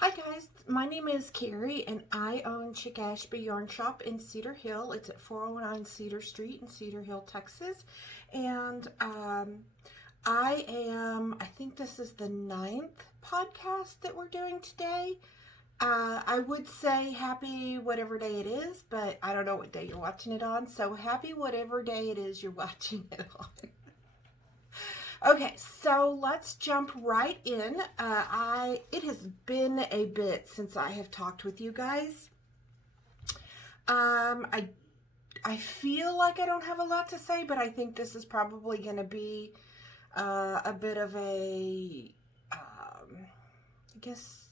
Hi guys, my name is Carrie and I own Chick Ashby Yarn Shop in Cedar Hill. It's at 409 Cedar Street in Cedar Hill, Texas. And I think this is the 9th podcast that we're doing today. I would say happy whatever day it is, but I don't know what day you're watching it on. So happy whatever day it is you're watching it on. Okay, so let's jump right in. It has been a bit since I have talked with you guys. I feel like I don't have a lot to say, but I think this is probably going to be a bit of a, I guess,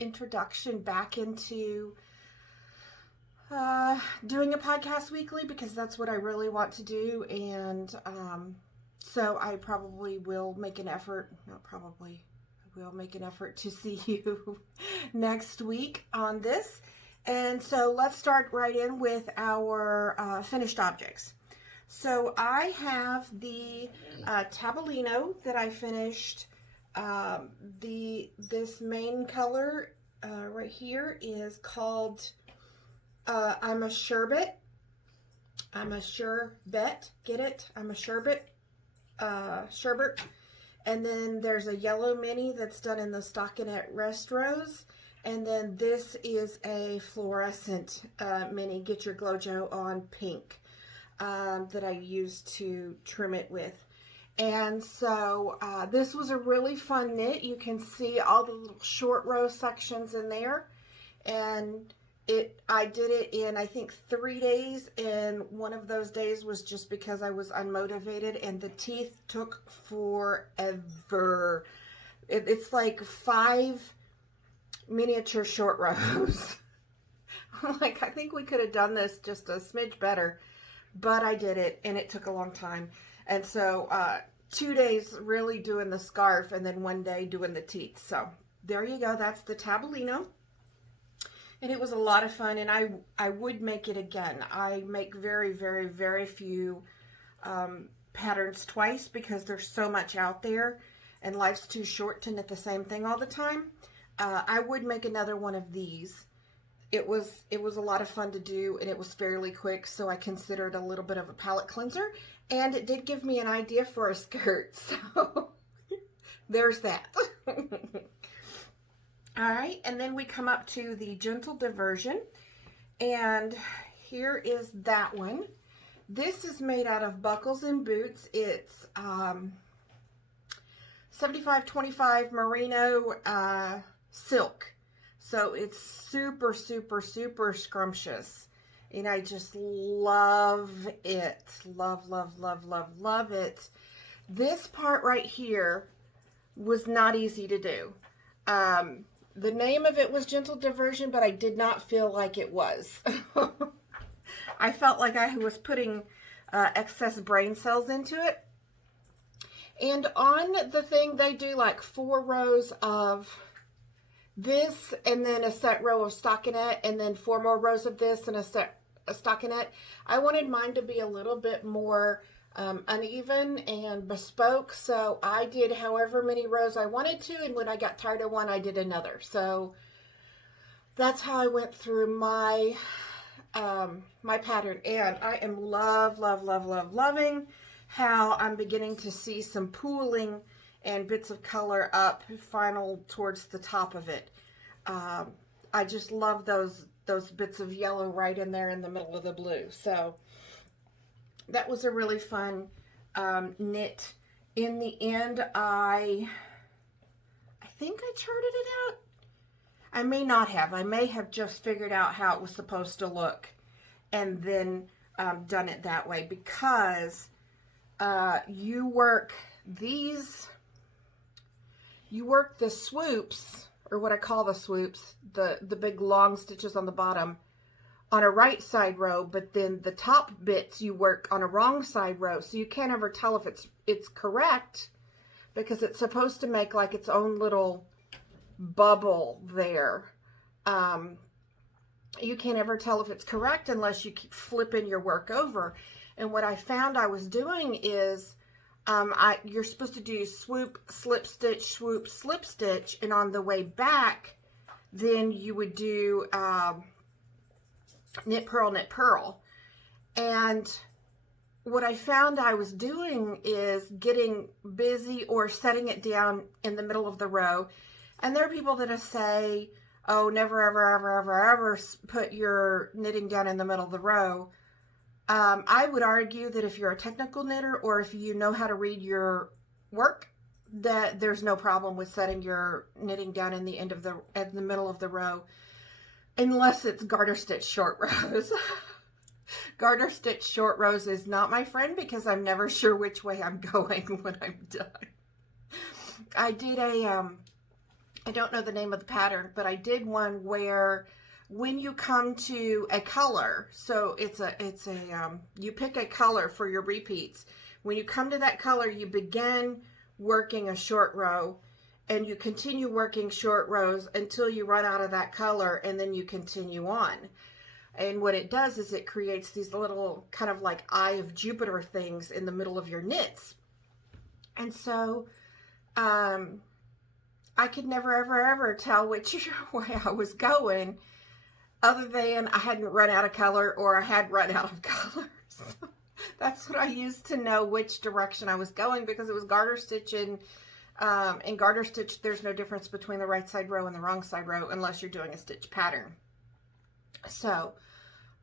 introduction back into doing a podcast weekly, because that's what I really want to do. And so I probably will make an effort, I will make an effort to see you next week on this. And so let's start right in with our finished objects. So I have the Tabolino that I finished. This main color right here is called I'm a Sherbet. Get it? I'm a Sherbet. Sherbet. And then there's a yellow mini that's done in the stockinette rest rose. And then this is a fluorescent mini, Get Your Glow Joe on pink, that I used to trim it with. And so this was a really fun knit. You can see all the little short row sections in there. And I did it in, I think, 3 days, and one of those days was just because I was unmotivated, and the teeth took forever. It's like 5 miniature short rows. Like, I think we could have done this just a smidge better, but I did it, and it took a long time. And so 2 days really doing the scarf, and then 1 day doing the teeth. So there you go. That's the Tabolino. And it was a lot of fun, and I would make it again. I make very, very, very few patterns twice because there's so much out there, and life's too short to knit the same thing all the time. I would make another one of these. It was a lot of fun to do, and it was fairly quick, so I considered a little bit of a palette cleanser, and it did give me an idea for a skirt, so there's that. All right, and then we come up to the Gentle Diversion, and here is that one. This is made out of Buckles and Boots. It's 75/25 merino silk, so it's super, super, super scrumptious, and I just love it. Love, love, love, love, love it. This part right here was not easy to do. The name of it was Gentle Diversion, but I did not feel like it was. I felt like I was putting excess brain cells into it. And on the thing, they do like 4 rows of this, and then a set row of stockinette, and then 4 more rows of this and a stockinette. I wanted mine to be a little bit more uneven and bespoke, so I did however many rows I wanted to, and when I got tired of one, I did another. So that's how I went through my my pattern, and I am loving how I'm beginning to see some pooling and bits of color up final towards the top of it. I just love those bits of yellow right in there in the middle of the blue. So that was a really fun knit. In the end, I think I charted it out. I may not have. I may have just figured out how it was supposed to look and then done it that way, because you work the swoops, or what I call the swoops, the big long stitches on the bottom, on a right side row, but then the top bits you work on a wrong side row, so you can't ever tell if it's correct, because it's supposed to make like its own little bubble there. You can't ever tell if it's correct unless you keep flipping your work over. And what I found I was doing is you're supposed to do swoop, slip stitch, swoop, slip stitch, and on the way back then you would do knit, purl, knit, purl. And what I found I was doing is getting busy or setting it down in the middle of the row. And there are people that say, oh, never, ever, ever, ever, ever put your knitting down in the middle of the row. I would argue that if you're a technical knitter or if you know how to read your work, that there's no problem with setting your knitting down in the middle of the row, unless it's garter stitch short rows. Garter stitch short rows is not my friend because I'm never sure which way I'm going when I'm done. I did I don't know the name of the pattern, but I did one where when you come to a color, so you pick a color for your repeats. When you come to that color, you begin working a short row and you continue working short rows until you run out of that color, and then you continue on. And what it does is it creates these little kind of like Eye of Jupiter things in the middle of your knits. And so I could never, ever, ever tell which way I was going, other than I hadn't run out of color or I had run out of colors. That's what I used to know which direction I was going, because it was garter stitch, and in garter stitch there's no difference between the right side row and the wrong side row unless you're doing a stitch pattern. So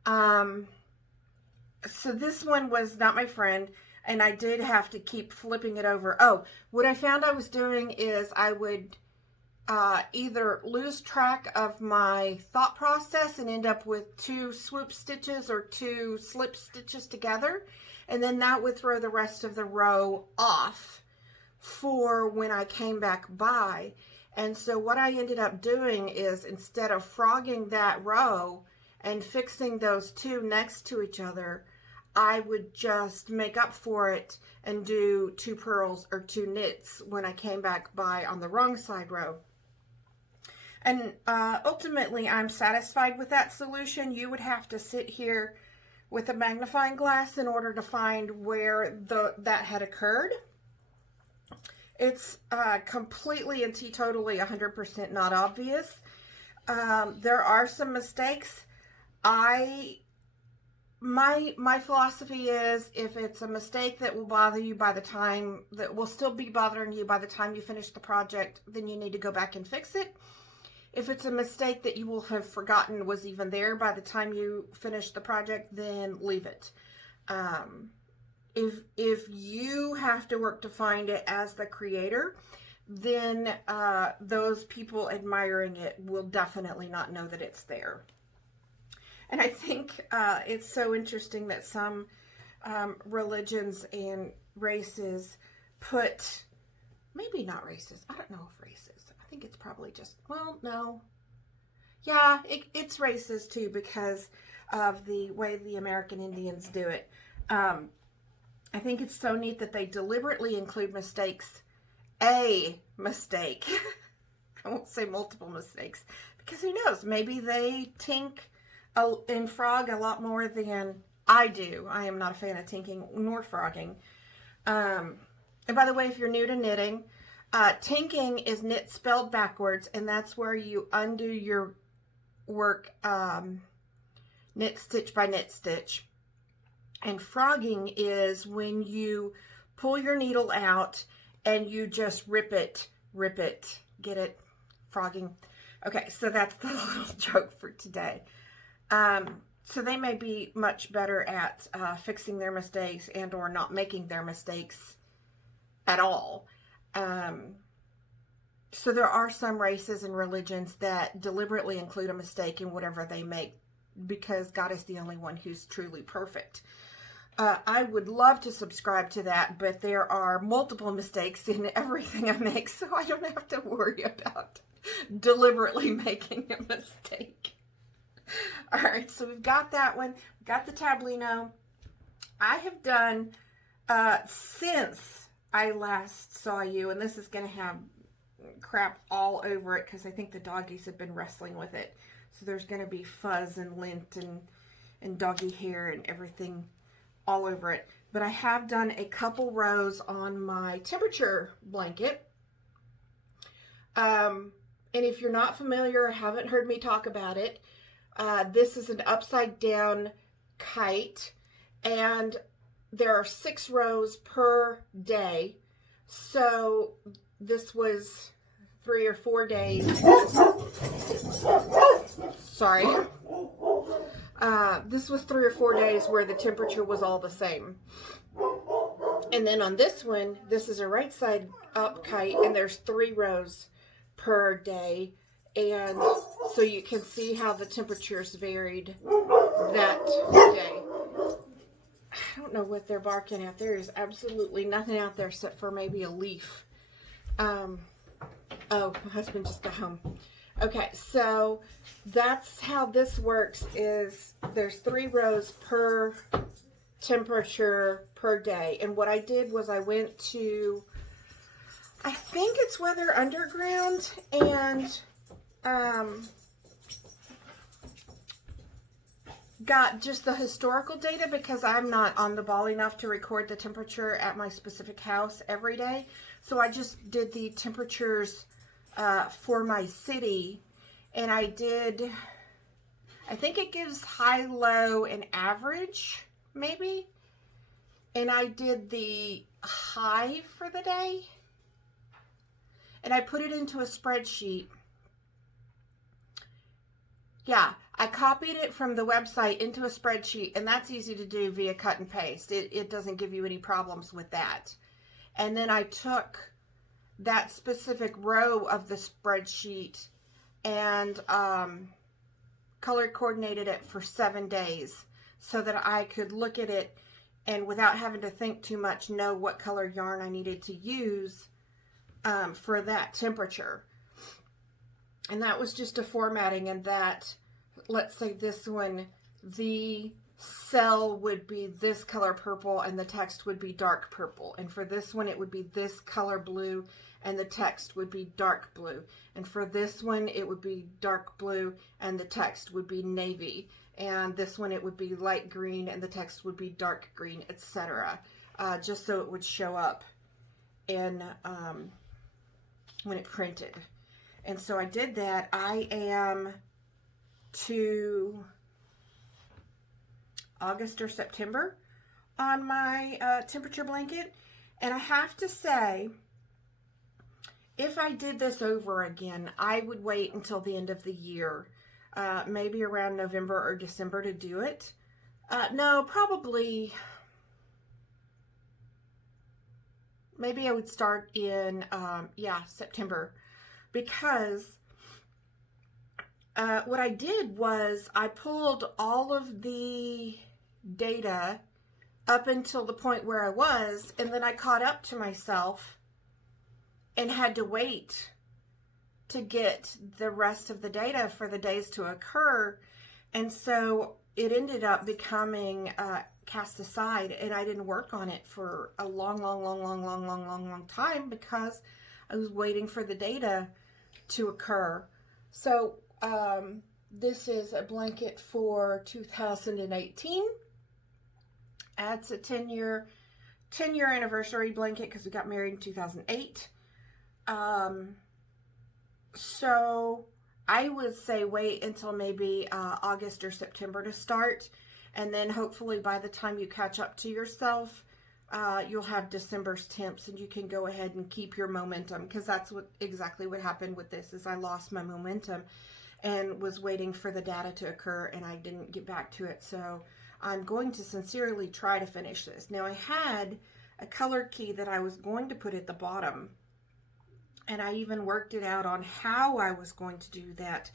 so this one was not my friend, and I did have to keep flipping it over. Oh, what I found I was doing is I would either lose track of my thought process and end up with 2 swoop stitches or 2 slip stitches together, and then that would throw the rest of the row off for when I came back by. And so what I ended up doing is, instead of frogging that row and fixing those 2 next to each other, I would just make up for it and do 2 purls or 2 knits when I came back by on the wrong side row. And ultimately, I'm satisfied with that solution. You would have to sit here with a magnifying glass in order to find where that had occurred. It's completely and totally 100% not obvious. There are some mistakes. My philosophy is, if it's a mistake that will bother you that will still be bothering you by the time you finish the project, then you need to go back and fix it. If it's a mistake that you will have forgotten was even there by the time you finish the project, then leave it. If you have to work to find it as the creator, then those people admiring it will definitely not know that it's there. And I think it's so interesting that some religions and races put, maybe not races, I don't know if races, I think it's probably just, well, no. Yeah, it's races too, because of the way the American Indians do it. I think it's so neat that they deliberately include mistakes, a mistake. I won't say multiple mistakes, because who knows, maybe they tink and frog a lot more than I do. I am not a fan of tinking nor frogging. And by the way, if you're new to knitting, tinking is knit spelled backwards, and that's where you undo your work knit stitch by knit stitch. And frogging is when you pull your needle out and you just rip it, get it? Frogging. Okay, so that's the little joke for today. So they may be much better at fixing their mistakes and or not making their mistakes at all. So there are some races and religions that deliberately include a mistake in whatever they make, because God is the only one who's truly perfect. I would love to subscribe to that, but there are multiple mistakes in everything I make, so I don't have to worry about deliberately making a mistake. All right, so we've got that one. We've got the tablino. I have done, since I last saw you, and this is going to have crap all over it because I think the doggies have been wrestling with it. So there's going to be fuzz and lint and doggy hair and everything all over it. But I have done a couple rows on my temperature blanket. And if you're not familiar or haven't heard me talk about it, this is an upside down kite, and there are 6 rows per day. So this was 3 or 4 days. Sorry. This was 3 or 4 days where the temperature was all the same. And then on this one, this is a right side up kite, and there's 3 rows per day. And so you can see how the temperatures varied that day. I don't know what they're barking at. There is absolutely nothing out there except for maybe a leaf. Oh, my husband just got home. Okay, so that's how this works, is there's 3 rows per temperature per day. And what I did was I went to, I think it's Weather Underground, and got just the historical data, because I'm not on the ball enough to record the temperature at my specific house every day. So I just did the temperatures for my city, and I think it gives high, low, and average, maybe. And I did the high for the day, and I put it into a spreadsheet. Yeah, I copied it from the website into a spreadsheet, and that's easy to do via cut and paste. It doesn't give you any problems with that. And then I took that specific row of the spreadsheet and color coordinated it for 7 days so that I could look at it and, without having to think too much, know what color yarn I needed to use for that temperature. And that was just a formatting, and that, let's say this one, the cell would be this color purple and the text would be dark purple. And for this one, it would be this color blue and the text would be dark blue. And for this one, it would be dark blue and the text would be navy. And this one, it would be light green and the text would be dark green, etc. Just so it would show up in when it printed. And so I did that. I am to August or September on my temperature blanket. And I have to say, if I did this over again, I would wait until the end of the year, maybe around November or December to do it. No, probably, maybe I would start in, September. Because what I did was I pulled all of the data up until the point where I was, and then I caught up to myself and had to wait to get the rest of the data for the days to occur. And so it ended up becoming cast aside, and I didn't work on it for a long time because I was waiting for the data to occur. So this is a blanket for 2018. It's a 10-year anniversary blanket because we got married in 2008. So I would say wait until maybe August or September to start, and then hopefully by the time you catch up to yourself, you'll have December's temps and you can go ahead and keep your momentum, because that's exactly what happened with this, is I lost my momentum and was waiting for the data to occur and I didn't get back to it. So I'm going to sincerely try to finish this. Now, I had a color key that I was going to put at the bottom, and I even worked it out on how I was going to do that.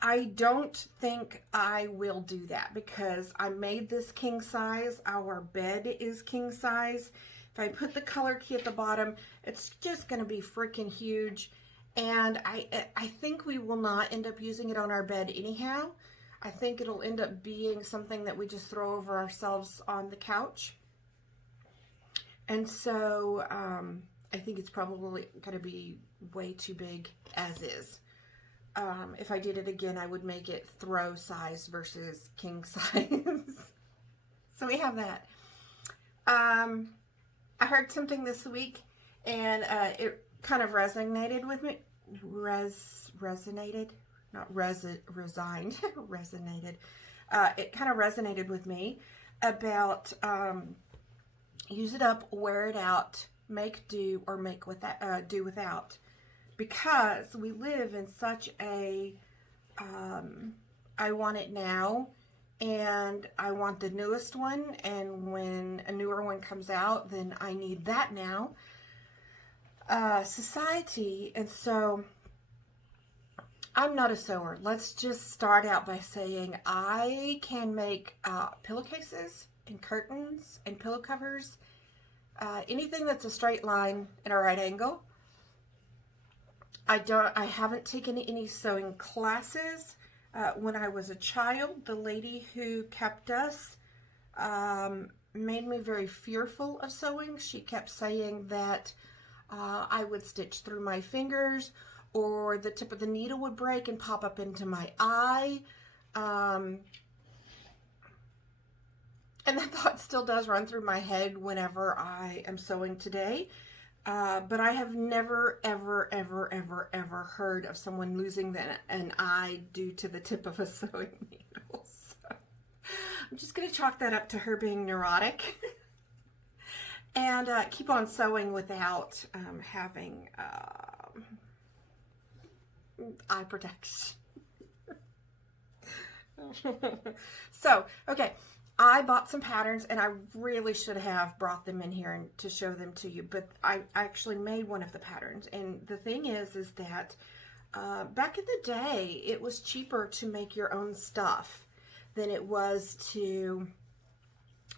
I don't think I will do that because I made this king size. Our bed is king size. If I put the color key at the bottom, it's just going to be freaking huge. And I think we will not end up using it on our bed anyhow. I think it'll end up being something that we just throw over ourselves on the couch. And so I think it's probably going to be way too big as is. If I did it again, I would make it throw size versus king size. So we have that. I heard something this week, and it kind of resonated with resonated, not resigned, resonated. It kind of resonated with me about use it up, wear it out, make do, or make with that, do without, because we live in such a I want it now, and I want the newest one, and when a newer one comes out, then I need that now. Society, and so I'm not a sewer. Let's just start out by saying I can make pillowcases and curtains and pillow covers, anything that's a straight line and a right angle. I haven't taken any sewing classes. When I was a child, the lady who kept us made me very fearful of sewing. She kept saying that I would stitch through my fingers, or the tip of the needle would break and pop up into my eye. And that thought still does run through my head whenever I am sewing today. But I have never, ever, ever, ever, ever heard of someone losing an eye due to the tip of a sewing needle. So I'm just going to chalk that up to her being neurotic. And keep on sewing without having eye protection. So, okay. I bought some patterns, and I really should have brought them in here and to show them to you, but I actually made one of the patterns. And the thing is that back in the day, it was cheaper to make your own stuff than it was to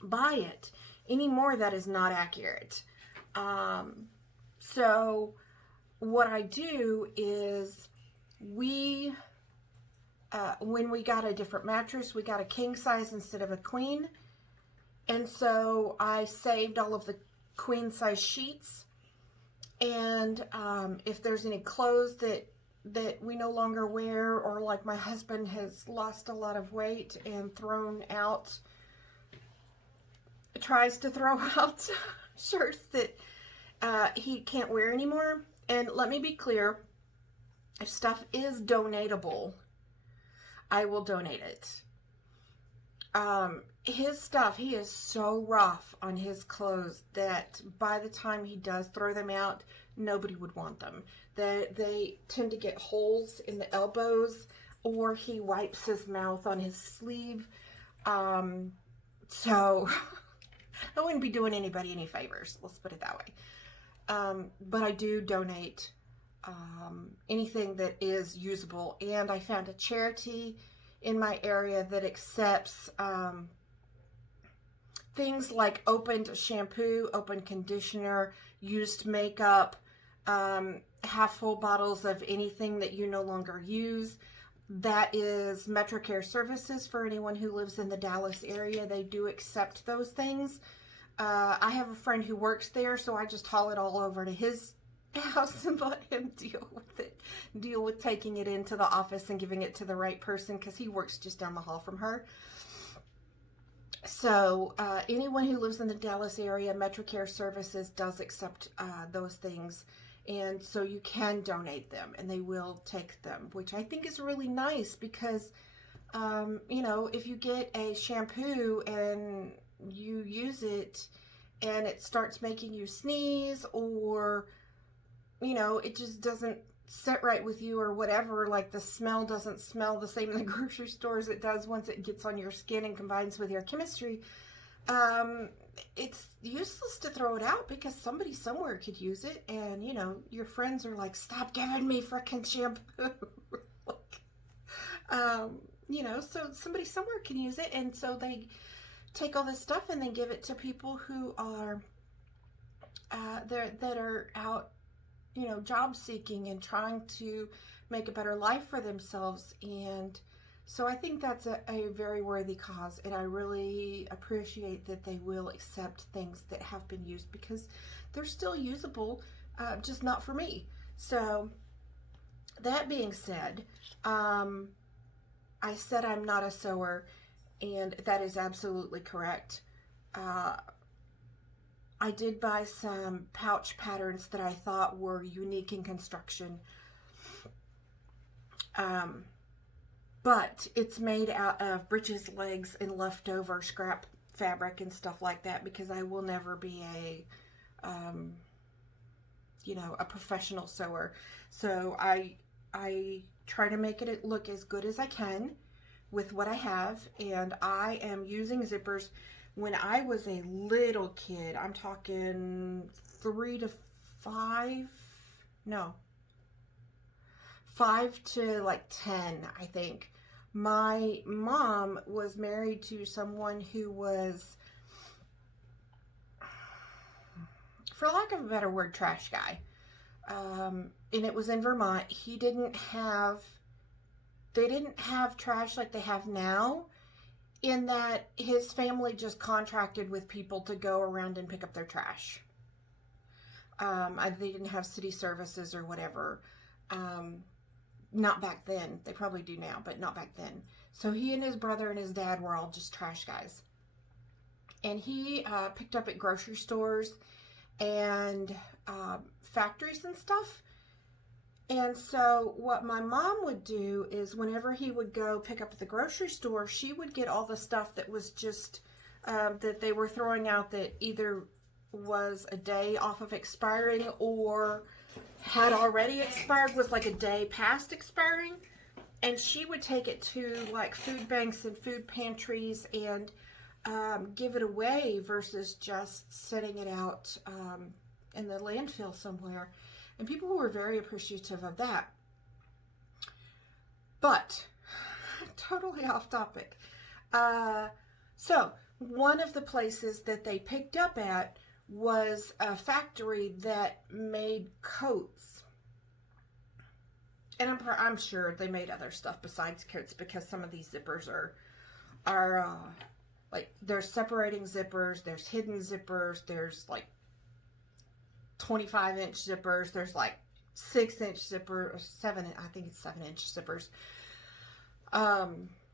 buy it. Anymore, that is not accurate. So what I do is when we got a different mattress, we got a king size instead of a queen. And so I saved all of the queen size sheets. And if there's any clothes that we no longer wear, or like my husband has lost a lot of weight and tries to throw out shirts that he can't wear anymore. And let me be clear, if stuff is donatable, I will donate it. His stuff, he is so rough on his clothes that by the time he does throw them out, nobody would want them. They tend to get holes in the elbows, or he wipes his mouth on his sleeve. So I wouldn't be doing anybody any favors, let's put it that way. But I do donate anything that is usable, and I found a charity in my area that accepts things like opened shampoo, opened conditioner, used makeup, half full bottles of anything that you no longer use. That is MetroCare Services. For anyone who lives in the Dallas area, they do accept those things. I have a friend who works there, so I just haul it all over to his house and let him deal with it. Deal with taking it into the office and giving it to the right person, because he works just down the hall from her. So anyone who lives in the Dallas area, MetroCare Services does accept those things. And so you can donate them, and they will take them, which I think is really nice, because, you know, if you get a shampoo and you use it and it starts making you sneeze, or, you know, it just doesn't sit right with you or whatever, like the smell doesn't smell the same in the grocery store as it does once it gets on your skin and combines with your chemistry, it's useless to throw it out, because somebody somewhere could use it. And, you know, your friends are like, stop giving me frickin' shampoo. You know, so somebody somewhere can use it. And so they take all this stuff and they give it to people who are, that are out, you know, job seeking and trying to make a better life for themselves. And so I think that's a very worthy cause, and I really appreciate that they will accept things that have been used, because they're still usable, just not for me. So that being said, I said I'm not a sewer, and that is absolutely correct. I did buy some pouch patterns that I thought were unique in construction. But it's made out of breeches legs and leftover scrap fabric and stuff like that, because I will never be a professional sewer. So I try to make it look as good as I can with what I have, and I am using zippers. When I was a little kid, I'm talking 5 to like 10, I think. My mom was married to someone who was, for lack of a better word, trash guy. And it was in Vermont. They didn't have trash like they have now, in that his family just contracted with people to go around and pick up their trash. They didn't have city services or whatever. Not back then. They probably do now, but not back then. So he and his brother and his dad were all just trash guys. And he picked up at grocery stores and factories and stuff. And so what my mom would do is, whenever he would go pick up at the grocery store, she would get all the stuff that was just, that they were throwing out, that either was a day off of expiring or had already expired, was like a day past expiring. And she would take it to like food banks and food pantries and give it away, versus just setting it out in the landfill somewhere. And people were very appreciative of that. But, totally off topic. So, one of the places that they picked up at was a factory that made coats. And I'm sure they made other stuff besides coats, because some of these zippers are like, there's separating zippers, there's hidden zippers, there's like 25-inch zippers, there's like 6-inch zipper, or 7, I think it's 7-inch zippers.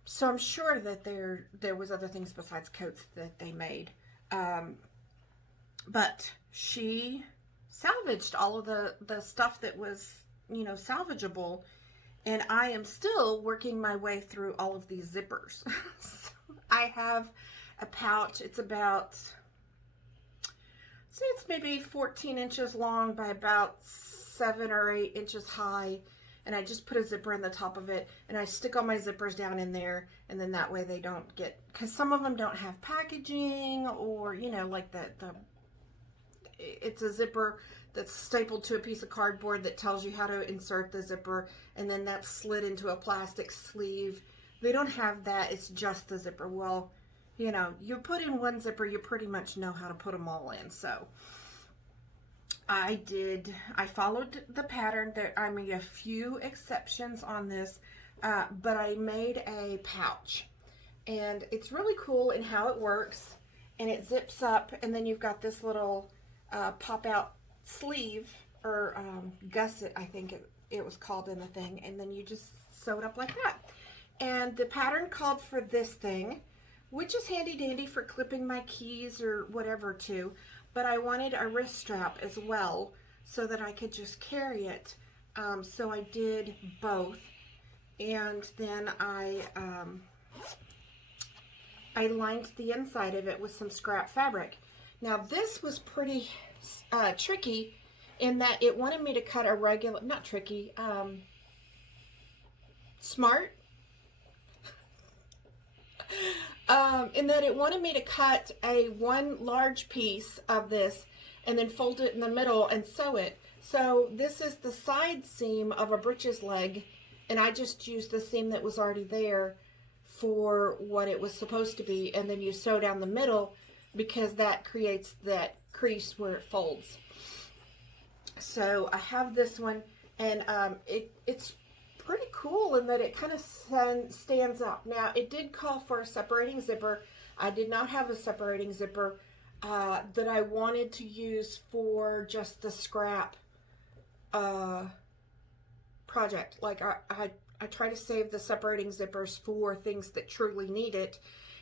So I'm sure that there was other things besides coats that they made. But she salvaged all of the stuff that was, salvageable, and I am still working my way through all of these zippers. So I have a pouch. It's about, so it's maybe 14 inches long by about 7 or 8 inches high. And I just put a zipper in the top of it, and I stick all my zippers down in there, and then that way they don't get, because some of them don't have packaging, or, like it's a zipper that's stapled to a piece of cardboard that tells you how to insert the zipper, and then that's slid into a plastic sleeve. They don't have that. It's just the zipper. Well, you put in one zipper, you pretty much know how to put them all in. So I followed the pattern. I made a few exceptions on this, but I made a pouch, and it's really cool in how it works, and it zips up, and then you've got this little pop out sleeve, or gusset, I think it was called in the thing, and then you just sew it up like that. And the pattern called for this thing, which is handy dandy for clipping my keys or whatever to, but I wanted a wrist strap as well so that I could just carry it. So I did both, and then I lined the inside of it with some scrap fabric. Now this was pretty tricky, in that it wanted me to cut a regular, not tricky, smart, in that it wanted me to cut one large piece of this and then fold it in the middle and sew it. So this is the side seam of a breeches leg, and I just used the seam that was already there for what it was supposed to be, and then you sew down the middle, because that creates that crease where it folds. So I have this one, and it's pretty cool in that it kind of stands up. Now, it did call for a separating zipper. I did not have a separating zipper that I wanted to use for just the scrap project. Like, I try to save the separating zippers for things that truly need it,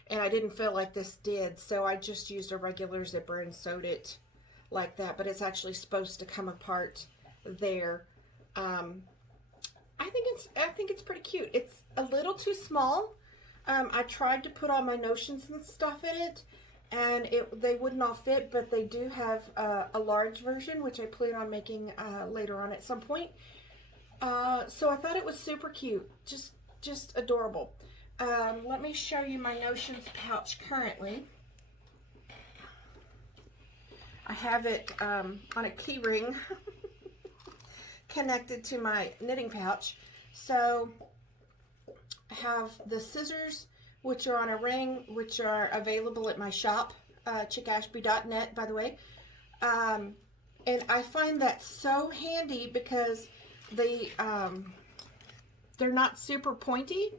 and I didn't feel like this did, so I just used a regular zipper and sewed it like that, but it's actually supposed to come apart there. I think it's pretty cute. It's a little too small. I tried to put all my notions and stuff in it, and they would not fit, but they do have a large version, which I plan on making later on at some point. So I thought it was super cute, just adorable. Let me show you my notions pouch currently. I have it on a key ring connected to my knitting pouch. So I have the scissors, which are on a ring, which are available at my shop, chickashby.net, by the way. And I find that so handy because they're not super pointy,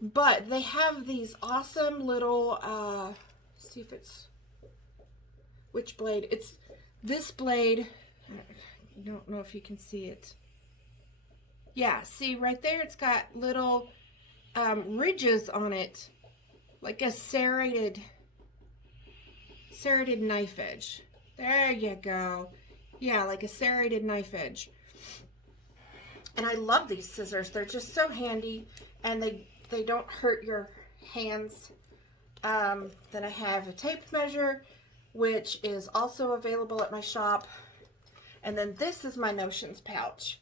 but they have these awesome little, let's see if it's, which blade? It's this blade. I don't know if you can see it. Yeah, see right there, it's got little ridges on it, like a serrated knife edge. There you go. Yeah, like a serrated knife edge. And I love these scissors. They're just so handy, and they don't hurt your hands. Then I have a tape measure, which is also available at my shop. And then this is my notions pouch,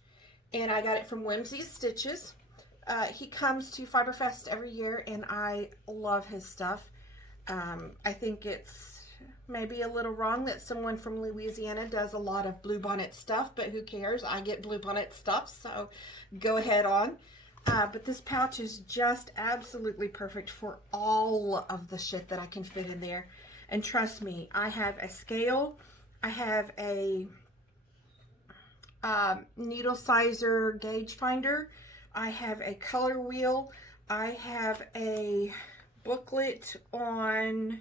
and I got it from Whimsy's Stitches. He comes to Fiberfest every year, and I love his stuff. I think it's maybe a little wrong that someone from Louisiana does a lot of bluebonnet stuff, but who cares? I get bluebonnet stuff, so go ahead on. But this pouch is just absolutely perfect for all of the shit that I can fit in there. And trust me, I have a scale, I have a needle sizer gauge finder, I have a color wheel, I have a booklet on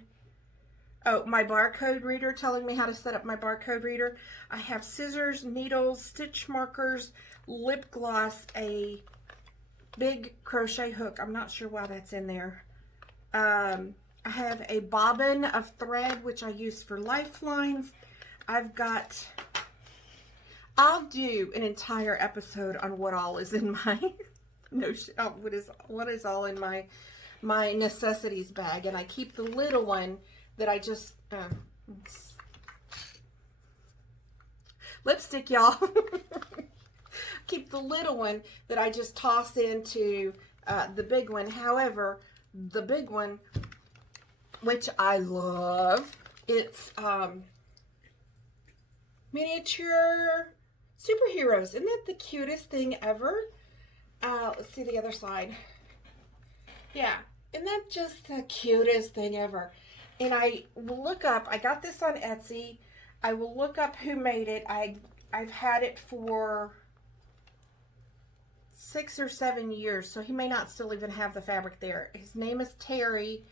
my barcode reader, telling me how to set up my barcode reader. I have scissors, needles, stitch markers, lip gloss, a big crochet hook. I'm not sure why that's in there. I have a bobbin of thread, which I use for lifelines. I'll do an entire episode on what all is in my what is all in my necessities bag, and I keep the little one that I just lipstick, y'all. Keep the little one that I just toss into the big one. However, the big one, which I love, it's miniature superheroes. Isn't that the cutest thing ever? Let's see the other side. Yeah, isn't that just the cutest thing ever? And I will look up, I got this on Etsy. I will look up who made it. I've had it for 6 or 7 years, so he may not still even have the fabric there. His name is Terry.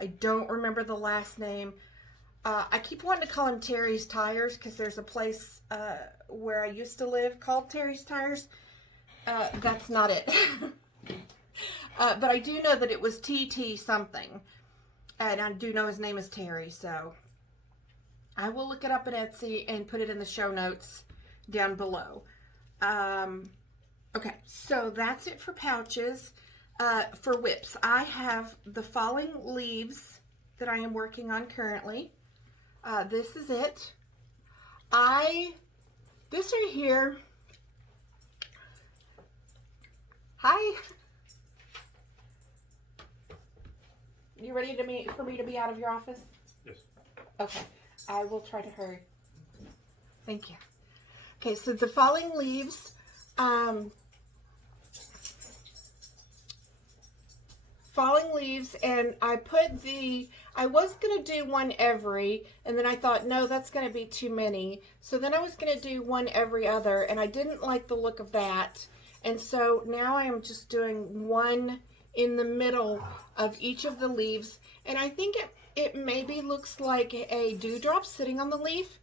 I don't remember the last name. I keep wanting to call him Terry's Tires because there's a place where I used to live called Terry's Tires. That's not it. But I do know that it was TT something. And I do know his name is Terry, so I will look it up at Etsy and put it in the show notes down below. Okay, so that's it for pouches. For whips, I have the Falling Leaves that I am working on currently. This is it. This right here. Hi. You ready for me to be out of your office? Yes. Okay. I will try to hurry. Thank you. Okay, so the Falling Leaves. Falling Leaves, and I was going to do one every, and then I thought, no, that's going to be too many. So then I was going to do one every other, and I didn't like the look of that. And so now I am just doing one in the middle of each of the leaves, and I think it maybe looks like a dewdrop sitting on the leaf,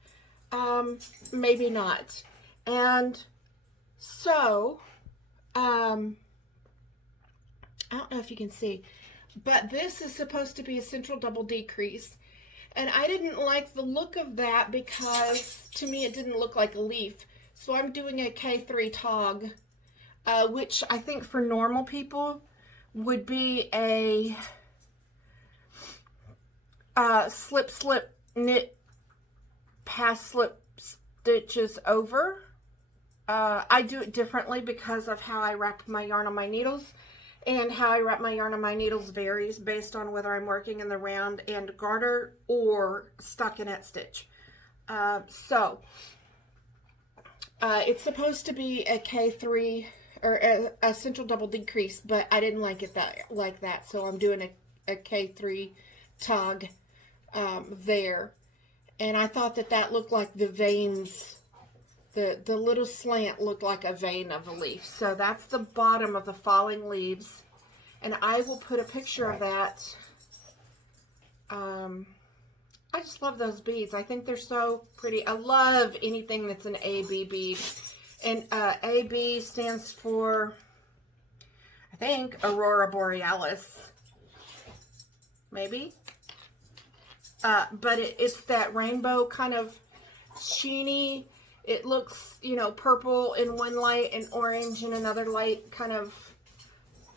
maybe not. And so I don't know if you can see, but this is supposed to be a central double decrease, and I didn't like the look of that because to me it didn't look like a leaf. So I'm doing a K3 tog which I think for normal people would be a slip, slip, knit, pass slip stitches over. I do it differently because of how I wrap my yarn on my needles, and how I wrap my yarn on my needles varies based on whether I'm working in the round and garter or stockinette stitch. It's supposed to be a K3 or a central double decrease, but I didn't like it like that, so I'm doing a K3 tug there. And I thought that looked like the veins, the little slant looked like a vein of a leaf. So that's the bottom of the falling leaves. And I will put a picture of that. I just love those beads. I think they're so pretty. I love anything that's an AB bead. And AB stands for, I think, Aurora Borealis. Maybe. But it's that rainbow kind of sheeny. It looks, you know, purple in one light and orange in another light, kind of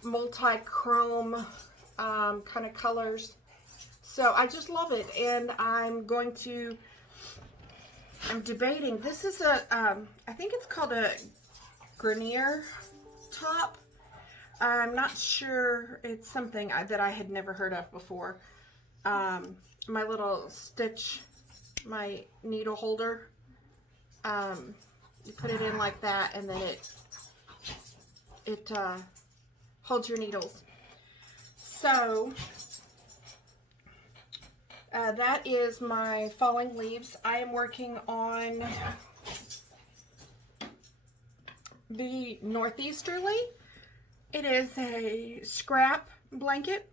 multi-chrome kind of colors. So I just love it, and I'm debating. This is I think it's called a Grenier top. I'm not sure. It's something that I had never heard of before. My little stitch, my needle holder, you put it in like that, and then it holds your needles. So that is my falling leaves. I am working on the Northeasterly. It is a scrap blanket.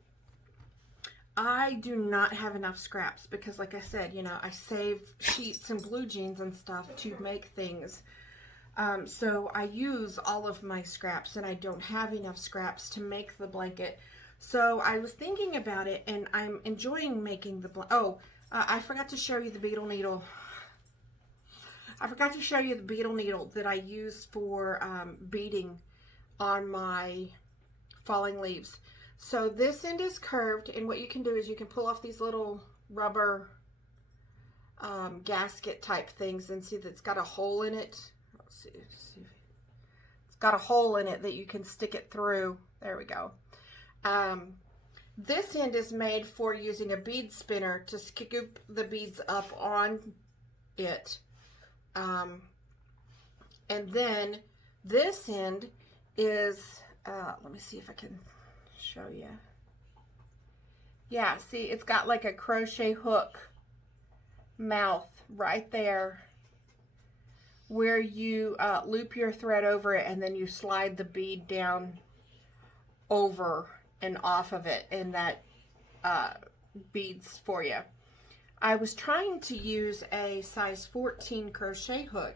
I do not have enough scraps because, like I said, you know, I save sheets and blue jeans and stuff to make things. So I use all of my scraps, and I don't have enough scraps to make the blanket. So I was thinking about it, and I'm enjoying making the blanket. Oh, I forgot to show you the beetle needle. I forgot to show you the beetle needle that I use for beading on my falling leaves. So this end is curved, and what you can do is you can pull off these little rubber gasket type things, and see that it's got a hole in it. Let's see. It's got a hole in it that you can stick it through. There we go. This end is made for using a bead spinner to scoop the beads up on it. And then this end is, let me see if I can show you. Yeah, see, it's got like a crochet hook mouth right there where you loop your thread over it, and then you slide the bead down over and off of it, and that beads for you. I was trying to use a size 14 crochet hook,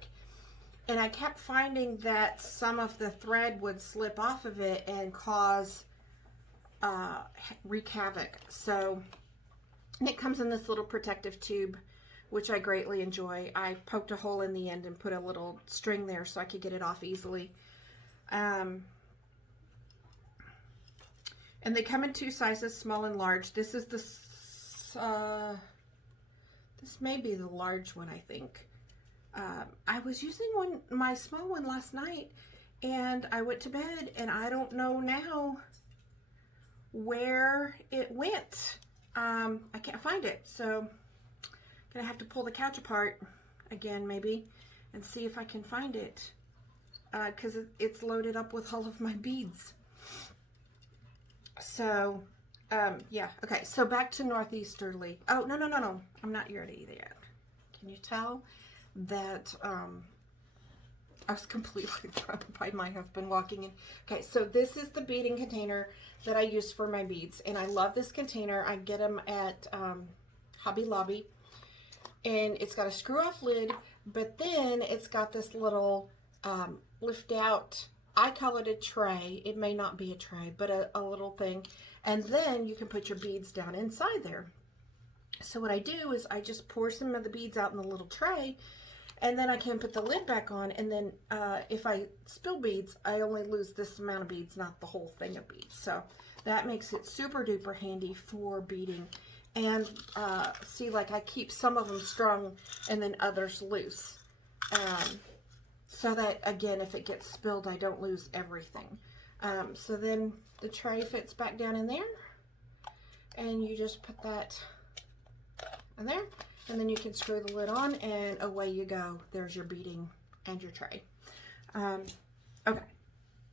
and I kept finding that some of the thread would slip off of it and cause wreak havoc. So, and it comes in this little protective tube, which I greatly enjoy. I poked a hole in the end and put a little string there so I could get it off easily. And they come in two sizes, small and large. This is the, this may be the large one, I think. I was using my small one last night, and I went to bed, and I don't know now where it went. I can't find it, so I'm gonna have to pull the couch apart again, maybe, and see if I can find it, because it's loaded up with all of my beads. So, yeah, okay, so back to Northeasterly. Oh, no, I'm not ready yet. Can you tell that I was completely thrown by my husband walking in? Okay, so this is the beading container that I use for my beads, and I love this container. I get them at Hobby Lobby, and it's got a screw-off lid, but then it's got this little lift-out, I call it a tray. It may not be a tray, but a little thing. And then you can put your beads down inside there. So what I do is I just pour some of the beads out in the little tray, And then I can put the lid back on, and then if I spill beads, I only lose this amount of beads, not the whole thing of beads. So that makes it super duper handy for beading. And see, like I keep some of them strung and then others loose. So that, again, if it gets spilled, I don't lose everything. So then the tray fits back down in there. And you just put that in there. And then you can screw the lid on, and away you go. There's your beading and your tray. Okay,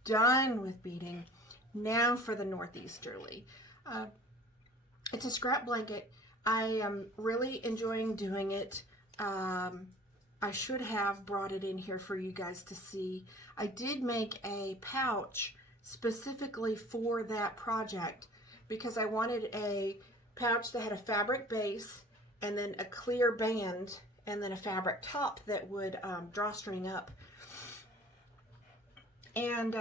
done with beading. Now for the northeasterly. It's a scrap blanket. I am really enjoying doing it. I should have brought it in here for you guys to see. I did make a pouch specifically for that project because I wanted a pouch that had a fabric base and then a clear band, and then a fabric top that would drawstring up. And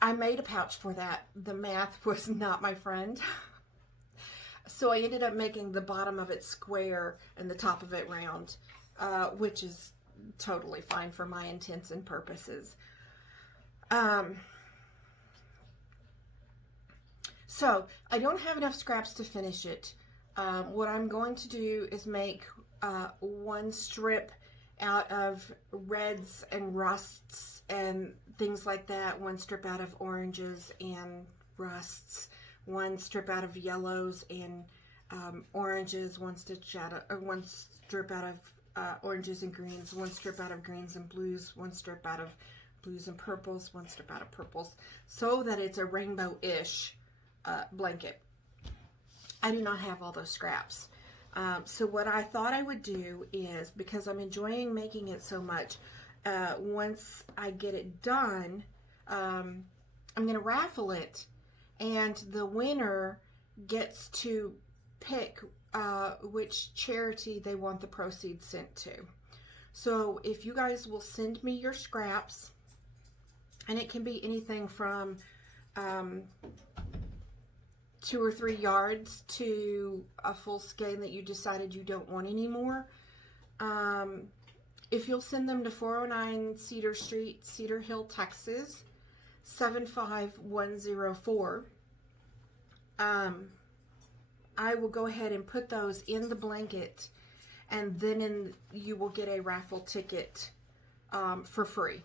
I made a pouch for that. The math was not my friend. So I ended up making the bottom of it square and the top of it round, which is totally fine for my intents and purposes. So I don't have enough scraps to finish it. What I'm going to do is make one strip out of reds and rusts and things like that, one strip out of oranges and rusts, one strip out of yellows and oranges, one strip out of oranges and greens, one strip out of greens and blues, one strip out of blues and purples, one strip out of purples, so that it's a rainbow-ish blanket. I do not have all those scraps. So what I thought I would do is, because I'm enjoying making it so much, once I get it done, I'm going to raffle it, and the winner gets to pick which charity they want the proceeds sent to. So if you guys will send me your scraps, and it can be anything from 2 or 3 yards to a full skein that you decided you don't want anymore. If you'll send them to 409 Cedar Street, Cedar Hill, Texas, 75104, I will go ahead and put those in the blanket, and then you will get a raffle ticket for free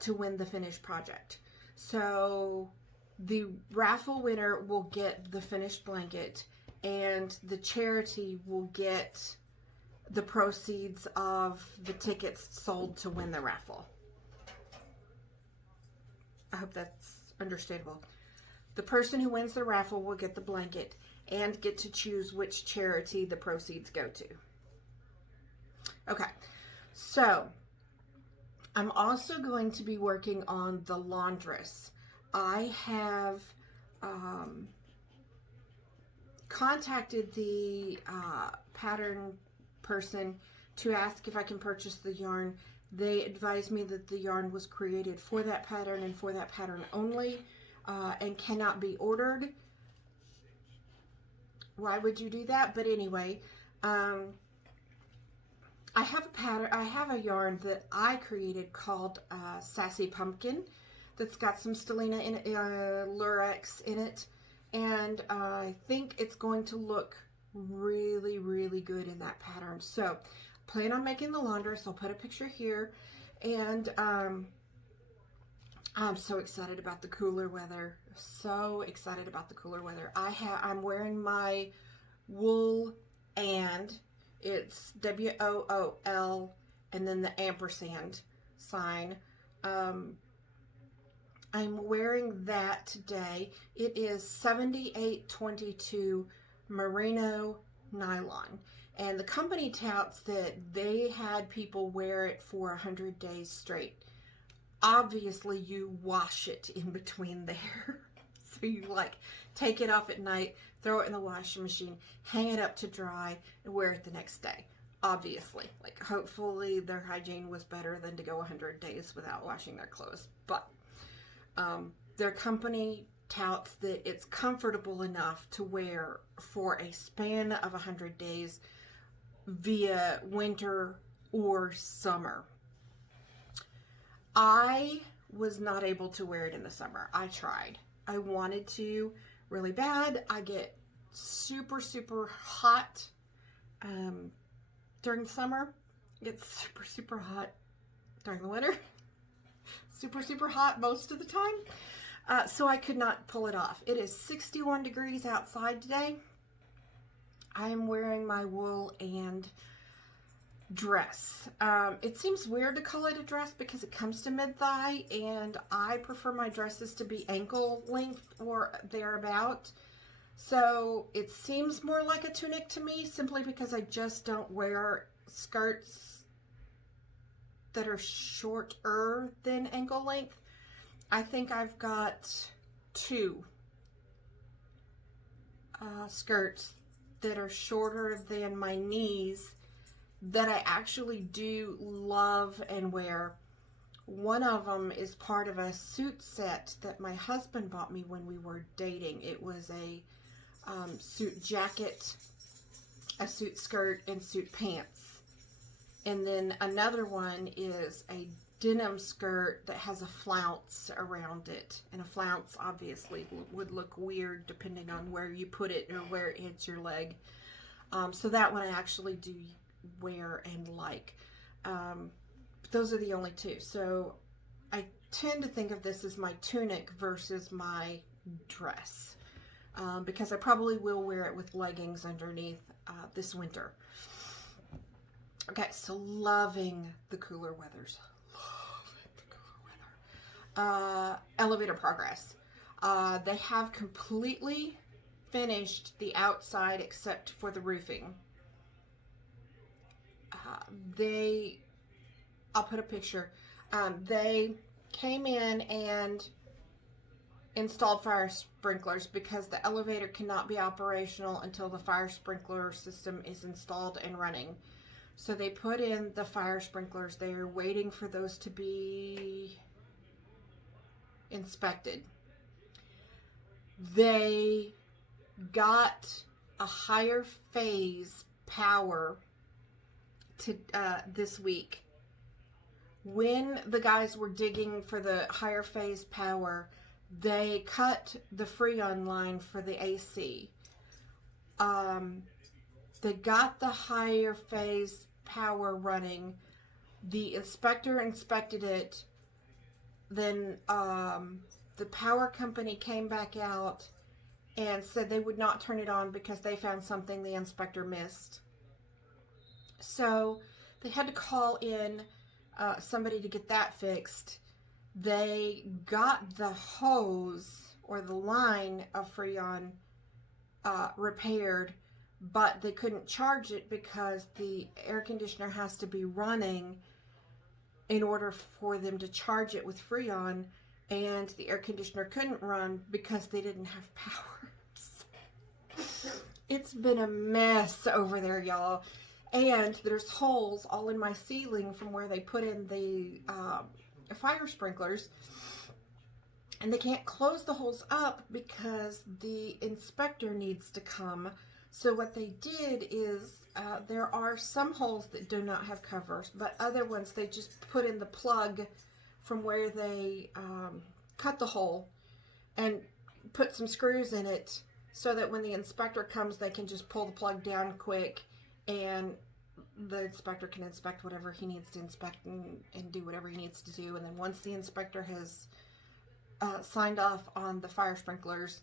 to win the finished project. So the raffle winner will get the finished blanket, and the charity will get the proceeds of the tickets sold to win the raffle. I hope that's understandable. The person who wins the raffle will get the blanket and get to choose which charity the proceeds go to. Okay, so I'm also going to be working on the laundress. I have contacted the pattern person to ask if I can purchase the yarn. They advised me that the yarn was created for that pattern and for that pattern only, and cannot be ordered. Why would you do that? But anyway, I have a pattern. I have a yarn that I created called Sassy Pumpkin, that's got some stellina in it, lurex in it, and I think it's going to look really, really good in that pattern. So plan on making the laundress. I'll put a picture here, and I'm so excited about the cooler weather. So excited about the cooler weather. I'm wearing my wool, and it's WOOL and then the ampersand sign. I'm wearing that today. It is 7822 merino nylon, and the company touts that they had people wear it for 100 days straight. Obviously you wash it in between there. So you like take it off at night, throw it in the washing machine, hang it up to dry, and wear it the next day. Obviously, like, hopefully their hygiene was better than to go 100 days without washing their clothes. But their company touts that it's comfortable enough to wear for a span of 100 days via winter or summer. I was not able to wear it in the summer. I tried. I wanted to really bad. I get super, super hot during the summer. It gets super, super hot during the winter. Super, super hot most of the time. So I could not pull it off. It is 61 degrees outside today. I am wearing my wool and dress. It seems weird to call it a dress because it comes to mid-thigh, and I prefer my dresses to be ankle length or thereabout. So it seems more like a tunic to me simply because I just don't wear skirts that are shorter than ankle length. I think I've got two skirts that are shorter than my knees that I actually do love and wear. One of them is part of a suit set that my husband bought me when we were dating. It was a suit jacket, a suit skirt, and suit pants. And then another one is a denim skirt that has a flounce around it. And a flounce obviously would look weird depending on where you put it or where it hits your leg. So that one I actually do wear and like. Those are the only two. So I tend to think of this as my tunic versus my dress. Because I probably will wear it with leggings underneath this winter. Okay, so loving the cooler weathers. Elevator progress. They have completely finished the outside except for the roofing. I'll put a picture. They came in and installed fire sprinklers because the elevator cannot be operational until the fire sprinkler system is installed and running. So they put in the fire sprinklers. They are waiting for those to be inspected. They got a higher phase power to this week. When the guys were digging for the higher phase power, they cut the Freon line for the AC. They got the higher phase power running. The inspector inspected it. Then the power company came back out and said they would not turn it on because they found something the inspector missed. So they had to call in somebody to get that fixed. They got the hose or the line of Freon repaired, but they couldn't charge it because the air conditioner has to be running in order for them to charge it with Freon, and the air conditioner couldn't run because they didn't have power. It's been a mess over there, y'all. And there's holes all in my ceiling from where they put in the fire sprinklers, and they can't close the holes up because the inspector needs to come. So what they did is there are some holes that do not have covers, but other ones they just put in the plug from where they cut the hole and put some screws in it so that when the inspector comes they can just pull the plug down quick and the inspector can inspect whatever he needs to inspect and do whatever he needs to do. And then once the inspector has signed off on the fire sprinklers,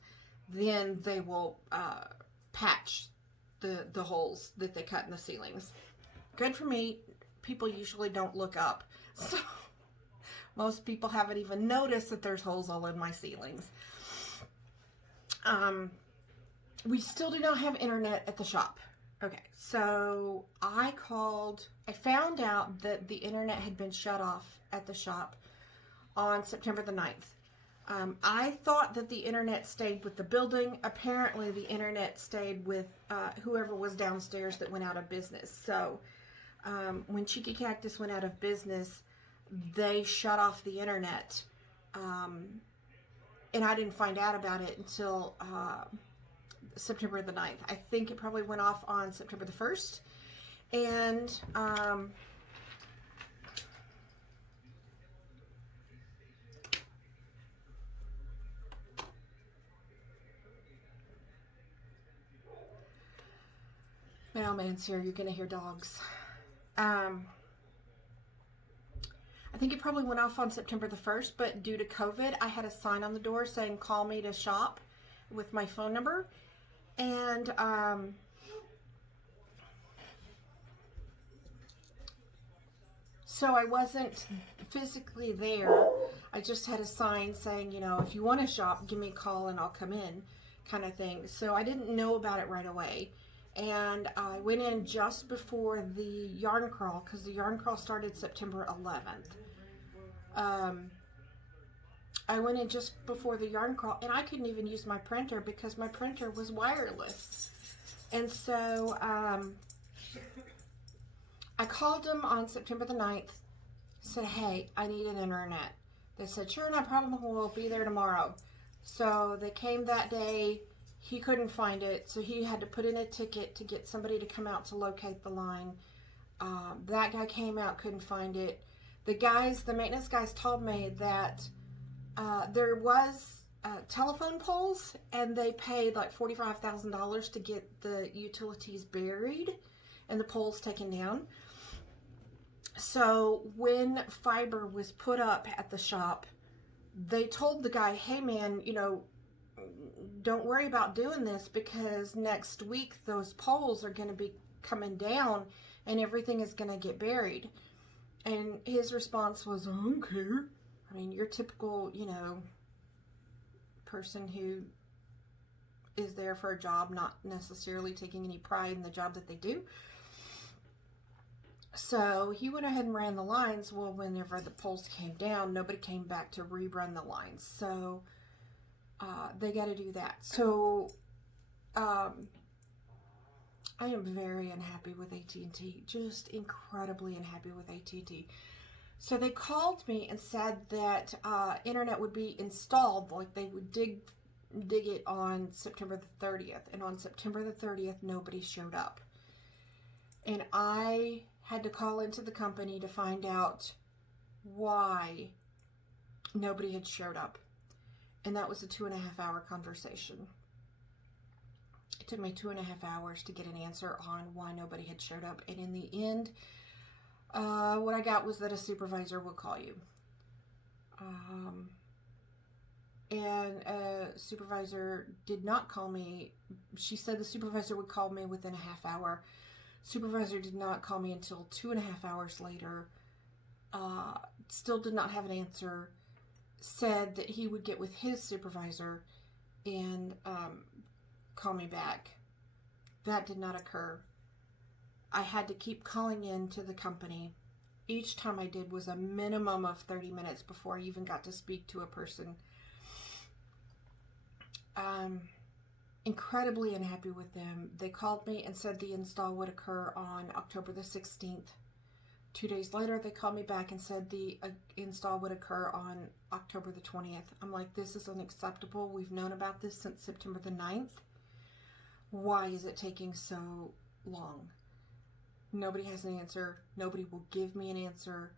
then they will patch the holes that they cut in the ceilings. Good for me. People usually don't look up. So most people haven't even noticed that there's holes all in my ceilings. We still do not have internet at the shop. Okay, so I found out that the internet had been shut off at the shop on September the 9th. I thought that the internet stayed with the building. Apparently the internet stayed with whoever was downstairs that went out of business. So when Cheeky Cactus went out of business, they shut off the internet. And I didn't find out about it until September the 9th. I think it probably went off on September the 1st. And mailman's here. You're gonna hear dogs. I think it probably went off on September the 1st, but due to COVID, I had a sign on the door saying call me to shop with my phone number. And so I wasn't physically there. I just had a sign saying, you know, if you want to shop, give me a call and I'll come in, kind of thing. So I didn't know about it right away. And I went in just before the yarn crawl, because the yarn crawl started September 11th. I went in just before the yarn crawl, and I couldn't even use my printer because my printer was wireless. And so I called them on September the 9th, said, hey, I need an internet. They said, sure, no problem, we'll be there tomorrow. So they came that day. He couldn't find it, so he had to put in a ticket to get somebody to come out to locate the line. That guy came out, couldn't find it. The maintenance guys told me that there was telephone poles, and they paid like $45,000 to get the utilities buried and the poles taken down. So when fiber was put up at the shop, they told the guy, hey man, you know, don't worry about doing this because next week those poles are going to be coming down and everything is going to get buried. And his response was, I don't care. I mean, your typical, you know, person who is there for a job, not necessarily taking any pride in the job that they do. So he went ahead and ran the lines. Well, whenever the poles came down, nobody came back to rerun the lines. So they got to do that. So I am very unhappy with AT&T, just incredibly unhappy with AT&T. So they called me and said that internet would be installed, like they would dig it on September the 30th. And on September the 30th, nobody showed up. And I had to call into the company to find out why nobody had showed up. And that was a 2.5-hour conversation. It took me 2.5 hours to get an answer on why nobody had showed up. And in the end, what I got was that a supervisor would call you. And a supervisor did not call me. She said the supervisor would call me within a half hour. Supervisor did not call me until 2.5 hours later. Still did not have an answer. Said that he would get with his supervisor and call me back. That did not occur. I had to keep calling in to the company. Each time I did was a minimum of 30 minutes before I even got to speak to a person. Incredibly unhappy with them. They called me and said the install would occur on October the 16th. 2 days later, they called me back and said the install would occur on October the 20th. I'm like, this is unacceptable. We've known about this since September the 9th. Why is it taking so long? Nobody has an answer. Nobody will give me an answer.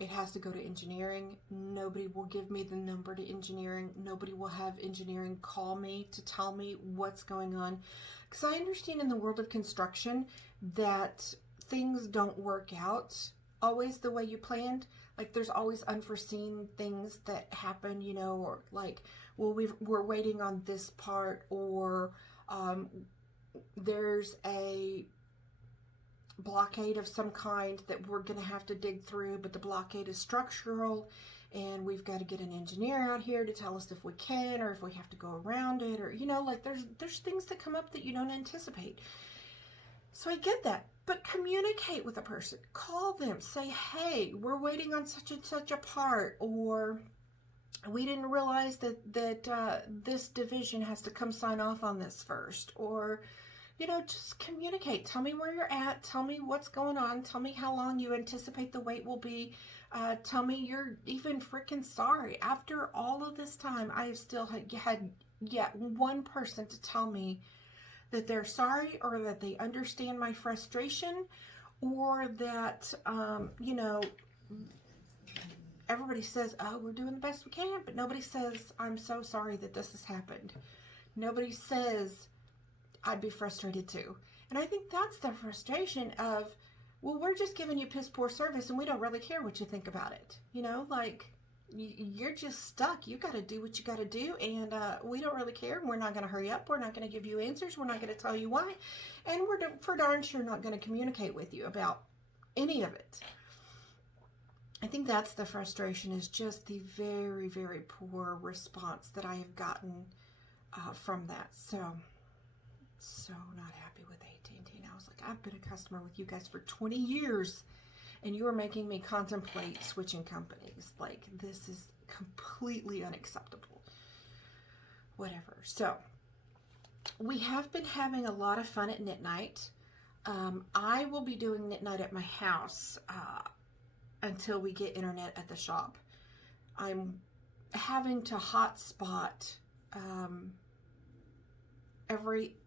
It has to go to engineering. Nobody will give me the number to engineering. Nobody will have engineering call me to tell me what's going on. Because I understand in the world of construction that things don't work out always the way you planned. Like there's always unforeseen things that happen, you know, or like, well, we're waiting on this part, or there's a blockade of some kind that we're going to have to dig through, but the blockade is structural and we've got to get an engineer out here to tell us if we can or if we have to go around it, or, you know, like there's things that come up that you don't anticipate. So I get that, but communicate with a person. Call them, say, hey, we're waiting on such and such a part, or we didn't realize that this division has to come sign off on this first, or, you know, just communicate. Tell me where you're at. Tell me what's going on. Tell me how long you anticipate the wait will be. Tell me you're even freaking sorry. After all of this time, I have still had yet one person to tell me that they're sorry, or that they understand my frustration, or that, you know, everybody says, oh, we're doing the best we can, but nobody says, I'm so sorry that this has happened. Nobody says, I'd be frustrated too. And I think that's the frustration of, well, we're just giving you piss poor service and we don't really care what you think about it. You know, like, you're just stuck. You got to do what you got to do, and we don't really care. We're not going to hurry up. We're not going to give you answers. We're not going to tell you why. And we're for darn sure not going to communicate with you about any of it. I think that's the frustration, is just the very, very poor response that I have gotten from that. So not happy with AT&T. I was like, I've been a customer with you guys for 20 years. And you are making me contemplate switching companies. Like, this is completely unacceptable. Whatever. So, we have been having a lot of fun at Knit Night. I will be doing Knit Night at my house until we get internet at the shop. I'm having to hotspot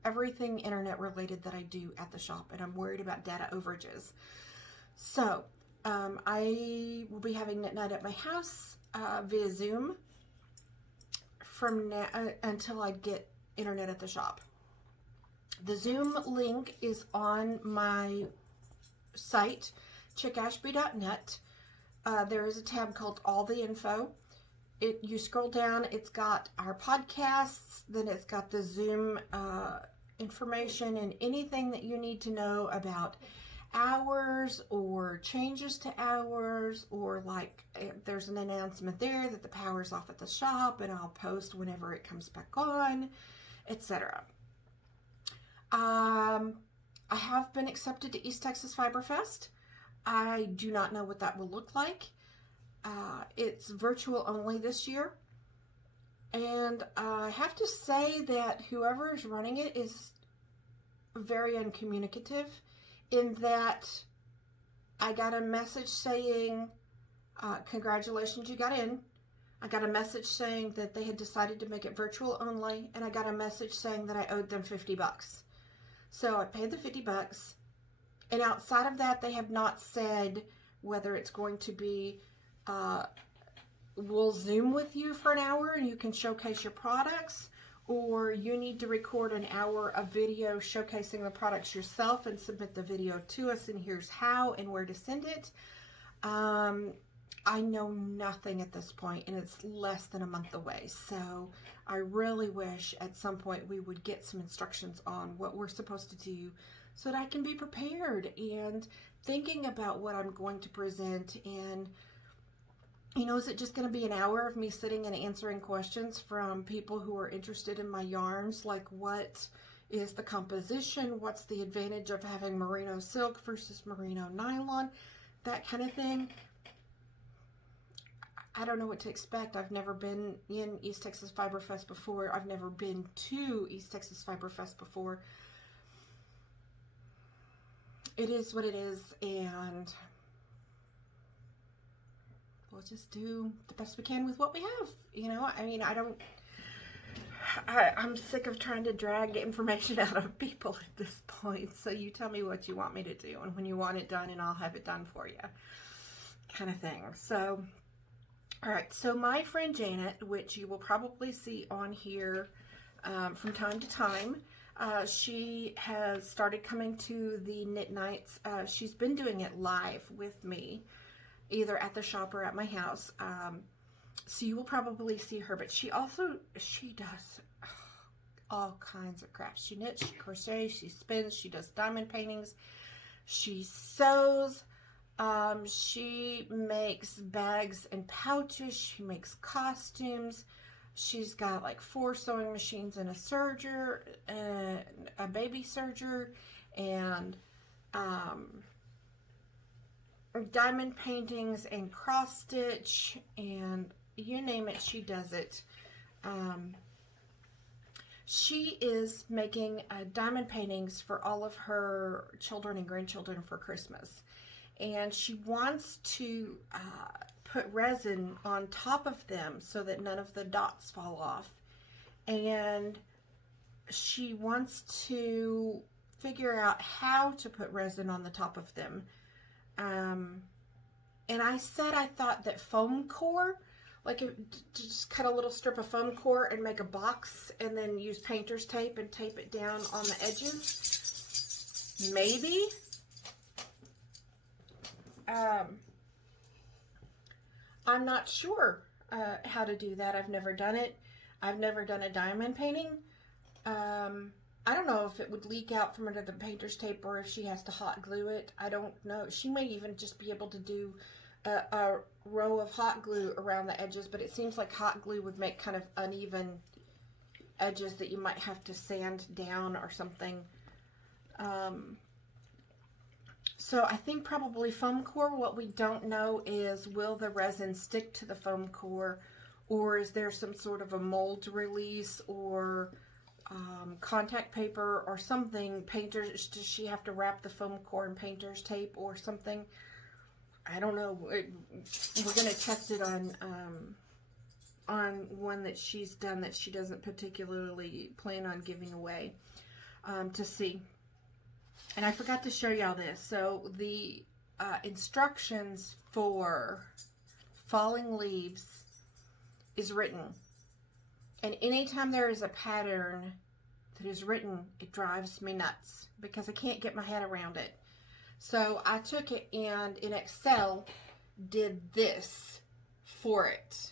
everything internet related that I do at the shop, and I'm worried about data overages. So, I will be having Knit Night at my house via Zoom from now until I get internet at the shop. The Zoom link is on my site, chickashby.net. There is a tab called All the Info. You scroll down, it's got our podcasts, then it's got the Zoom information and anything that you need to know about hours or changes to hours, or like if there's an announcement there that the power's off at the shop, and I'll post whenever it comes back on, etc. I have been accepted to East Texas Fiber Fest. I do not know what that will look like. It's virtual only this year, and I have to say that whoever is running it is very uncommunicative, in that I got a message saying, congratulations, you got in. I got a message saying that they had decided to make it virtual only, and I got a message saying that I owed them $50. So I paid the $50, and outside of that, they have not said whether it's going to be, we'll Zoom with you for an hour and you can showcase your products, or you need to record an hour of video showcasing the products yourself and submit the video to us, and here's how and where to send it. I know nothing at this point, and it's less than a month away. So I really wish at some point we would get some instructions on what we're supposed to do so that I can be prepared and thinking about what I'm going to present. And, you know, is it just going to be an hour of me sitting and answering questions from people who are interested in my yarns? Like, what is the composition? What's the advantage of having merino silk versus merino nylon? That kind of thing. I don't know what to expect. I've never been in East Texas Fiber Fest before. I've never been to East Texas Fiber Fest before. It is what it is, and we'll just do the best we can with what we have. You know, I mean, I'm sick of trying to drag information out of people at this point. So you tell me what you want me to do and when you want it done, and I'll have it done for you, kind of thing. So, all right. So my friend Janet, which you will probably see on here from time to time, she has started coming to the Knit Nights. She's been doing it live with me, either at the shop or at my house. So you will probably see her, but she does all kinds of crafts. She knits, she crochets, she spins, she does diamond paintings, she sews, she makes bags and pouches, she makes costumes. She's got like 4 sewing machines and a serger, a baby serger, and diamond paintings and cross stitch, and you name it, she does it. She is making diamond paintings for all of her children and grandchildren for Christmas, and she wants to put resin on top of them so that none of the dots fall off. And she wants to figure out how to put resin on the top of them. And I said I thought that foam core, like just cut a little strip of foam core and make a box and then use painter's tape and tape it down on the edges. Maybe. I'm not sure how to do that. I've never done it. I've never done a diamond painting. I don't know if it would leak out from under the painter's tape or if she has to hot glue it. I don't know. She may even just be able to do a row of hot glue around the edges, but it seems like hot glue would make kind of uneven edges that you might have to sand down or something. So I think probably foam core. What we don't know is, will the resin stick to the foam core, or is there some sort of a mold release or contact paper or something? Painters, does she have to wrap the foam core in painter's tape or something? I don't know. We're going to test it on one that she's done that she doesn't particularly plan on giving away to see. And I forgot to show y'all this. So the instructions for falling leaves is written. And anytime there is a pattern that is written, it drives me nuts because I can't get my head around it. So I took it and in Excel did this for it.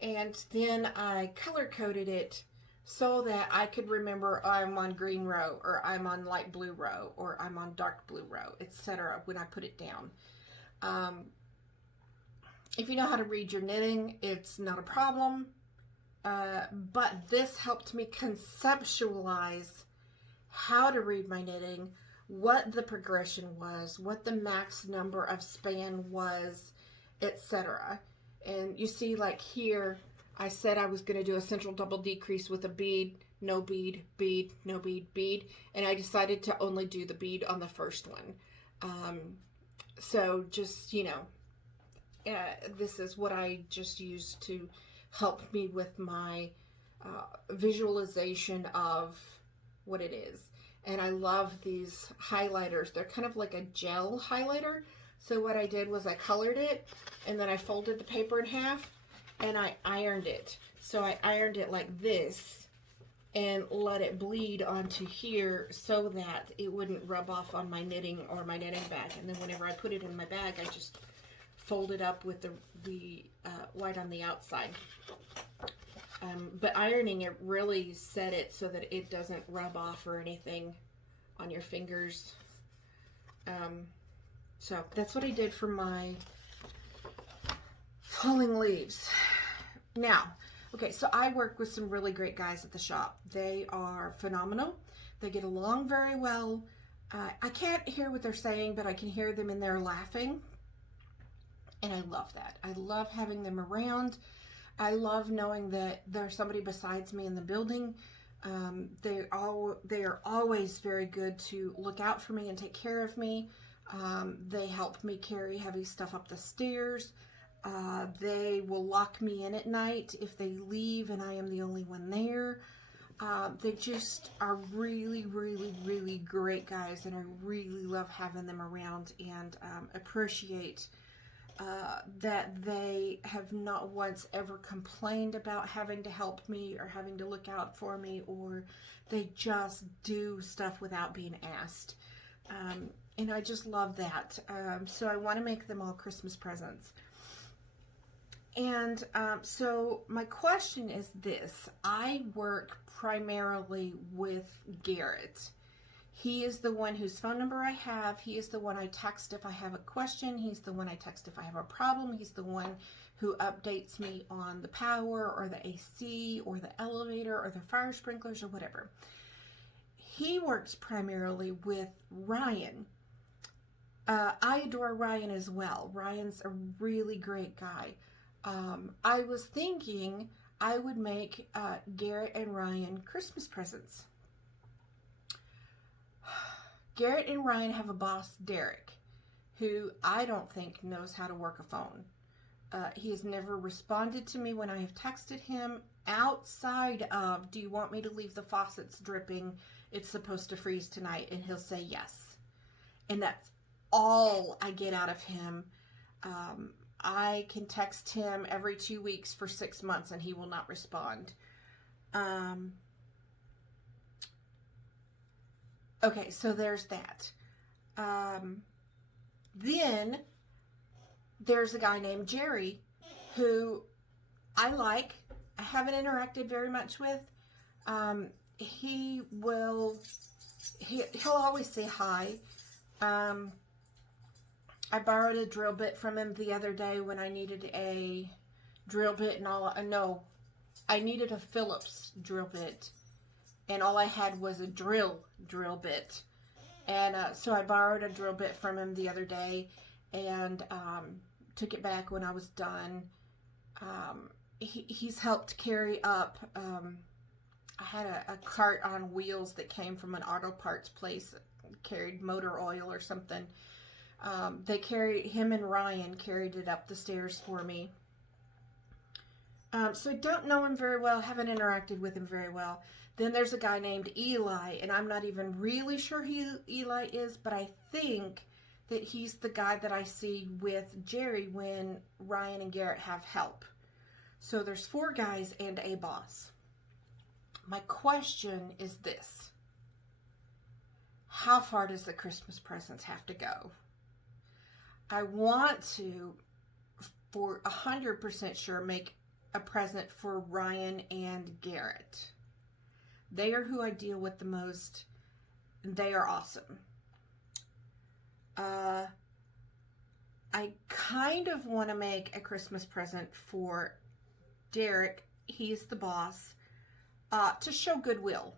And then I color coded it so that I could remember I'm on green row, or I'm on light blue row, or I'm on dark blue row, etc. when I put it down. If you know how to read your knitting, it's not a problem. But this helped me conceptualize how to read my knitting, what the progression was, what the max number of span was, etc. And you see, like here, I said I was going to do a central double decrease with a bead, no bead, bead, no bead, bead, and I decided to only do the bead on the first one. So just, you know, this is what I just used to help me with my visualization of what it is. And I love these highlighters. They're kind of like a gel highlighter. So what I did was I colored it, and then I folded the paper in half, and I ironed it. So I ironed it like this and let it bleed onto here so that it wouldn't rub off on my knitting or my knitting bag. And then whenever I put it in my bag, I just fold it up with the white on the outside. But ironing it really set it so that it doesn't rub off or anything on your fingers. So that's what I did for my falling leaves. Now, okay, so I work with some really great guys at the shop. They are phenomenal. They get along very well. I can't hear what they're saying, but I can hear them in there laughing. And I love that. I love having them around. I love knowing that there's somebody besides me in the building. They are always very good to look out for me and take care of me. They help me carry heavy stuff up the stairs. They will lock me in at night if they leave and I am the only one there. They just are really, really, really great guys, and I really love having them around, and appreciate that they have not once ever complained about having to help me or having to look out for me, or they just do stuff without being asked. And I just love that. So I want to make them all Christmas presents. And so my question is this. I work primarily with Garrett. He is the one whose phone number I have. He is the one I text if I have a question. He's the one I text if I have a problem. He's the one who updates me on the power or the AC or the elevator or the fire sprinklers or whatever. He works primarily with Ryan. I adore Ryan as well. Ryan's a really great guy. I was thinking I would make Garrett and Ryan Christmas presents. Garrett and Ryan have a boss, Derek, who I don't think knows how to work a phone. He has never responded to me when I have texted him outside of, do you want me to leave the faucets dripping? It's supposed to freeze tonight. And he'll say yes. And that's all I get out of him. I can text him every 2 weeks for 6 months and he will not respond. Okay, so there's that. Then there's a guy named Jerry who I like. I haven't interacted very much with. He'll always say hi. I borrowed a drill bit from him the other day when I needed a drill bit, and I needed a Phillips drill bit, and all I had was a drill bit. And so I borrowed a drill bit from him the other day, and took it back when I was done. He's helped carry up. I had a cart on wheels that came from an auto parts place, carried motor oil or something. Him and Ryan carried it up the stairs for me. So I don't know him very well, haven't interacted with him very well. Then there's a guy named Eli, and I'm not even really sure who Eli is, but I think that he's the guy that I see with Jerry when Ryan and Garrett have help. So there's 4 guys and a boss. My question is this: how far does the Christmas presents have to go? I want to, for 100% sure, make a present for Ryan and Garrett. They are who I deal with the most. They are awesome. I kind of want to make a Christmas present for Derek. He's the boss. To show goodwill.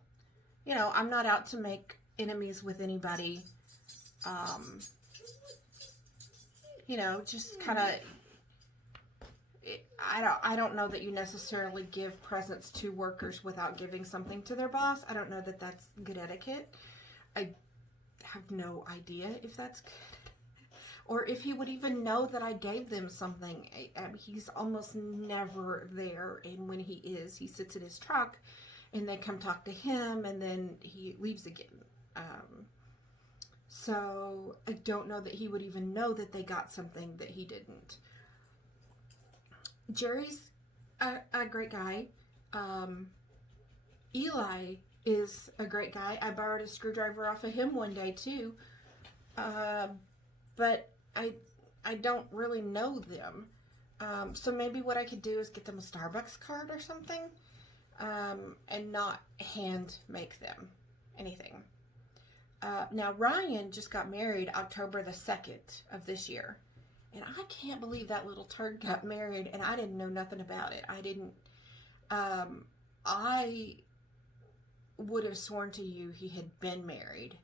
You know, I'm not out to make enemies with anybody. You know, just kind of, I don't know that you necessarily give presents to workers without giving something to their boss. I don't know that that's good etiquette. I have no idea if that's good. Or if he would even know that I gave them something. He's almost never there. And when he is, he sits in his truck and they come talk to him and then he leaves again. So I don't know that he would even know that they got something that he didn't. Jerry's a great guy. Eli is a great guy. I borrowed a screwdriver off of him one day too. But I don't really know them. So maybe what I could do is get them a Starbucks card or something. And not hand make them anything. Now Ryan just got married October the 2nd of this year. And I can't believe that little turd got married and I didn't know nothing about it. I would have sworn to you he had been married.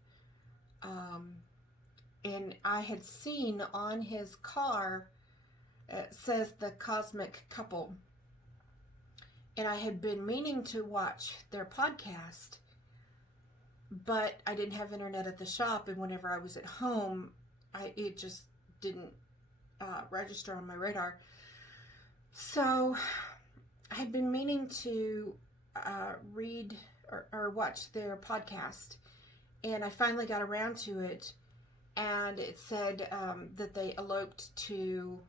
And I had seen on his car, it says the Cosmic Couple. And I had been meaning to watch their podcast, but I didn't have internet at the shop. And whenever I was at home, it just didn't register on my radar. So I had been meaning to read or watch their podcast, and I finally got around to it, and it said that they eloped to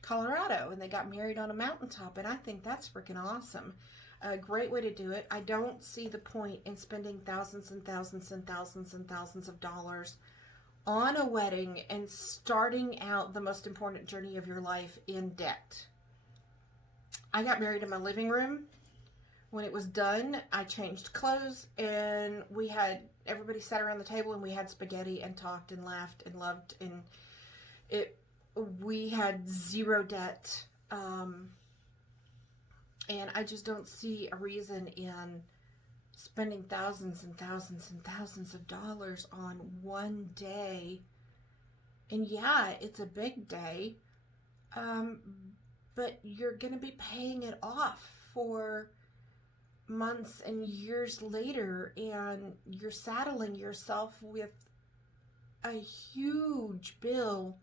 Colorado and they got married on a mountaintop, and I think that's freaking awesome. A great way to do it. I don't see the point in spending thousands and thousands and thousands and thousands of dollars on a wedding and starting out the most important journey of your life in debt. I got married in my living room. When it was done, I changed clothes and everybody sat around the table and we had spaghetti and talked and laughed and loved, and we had zero debt. And I just don't see a reason in spending thousands and thousands and thousands of dollars on one day. And yeah, it's a big day. But you're going to be paying it off for months and years later, and you're saddling yourself with a huge bill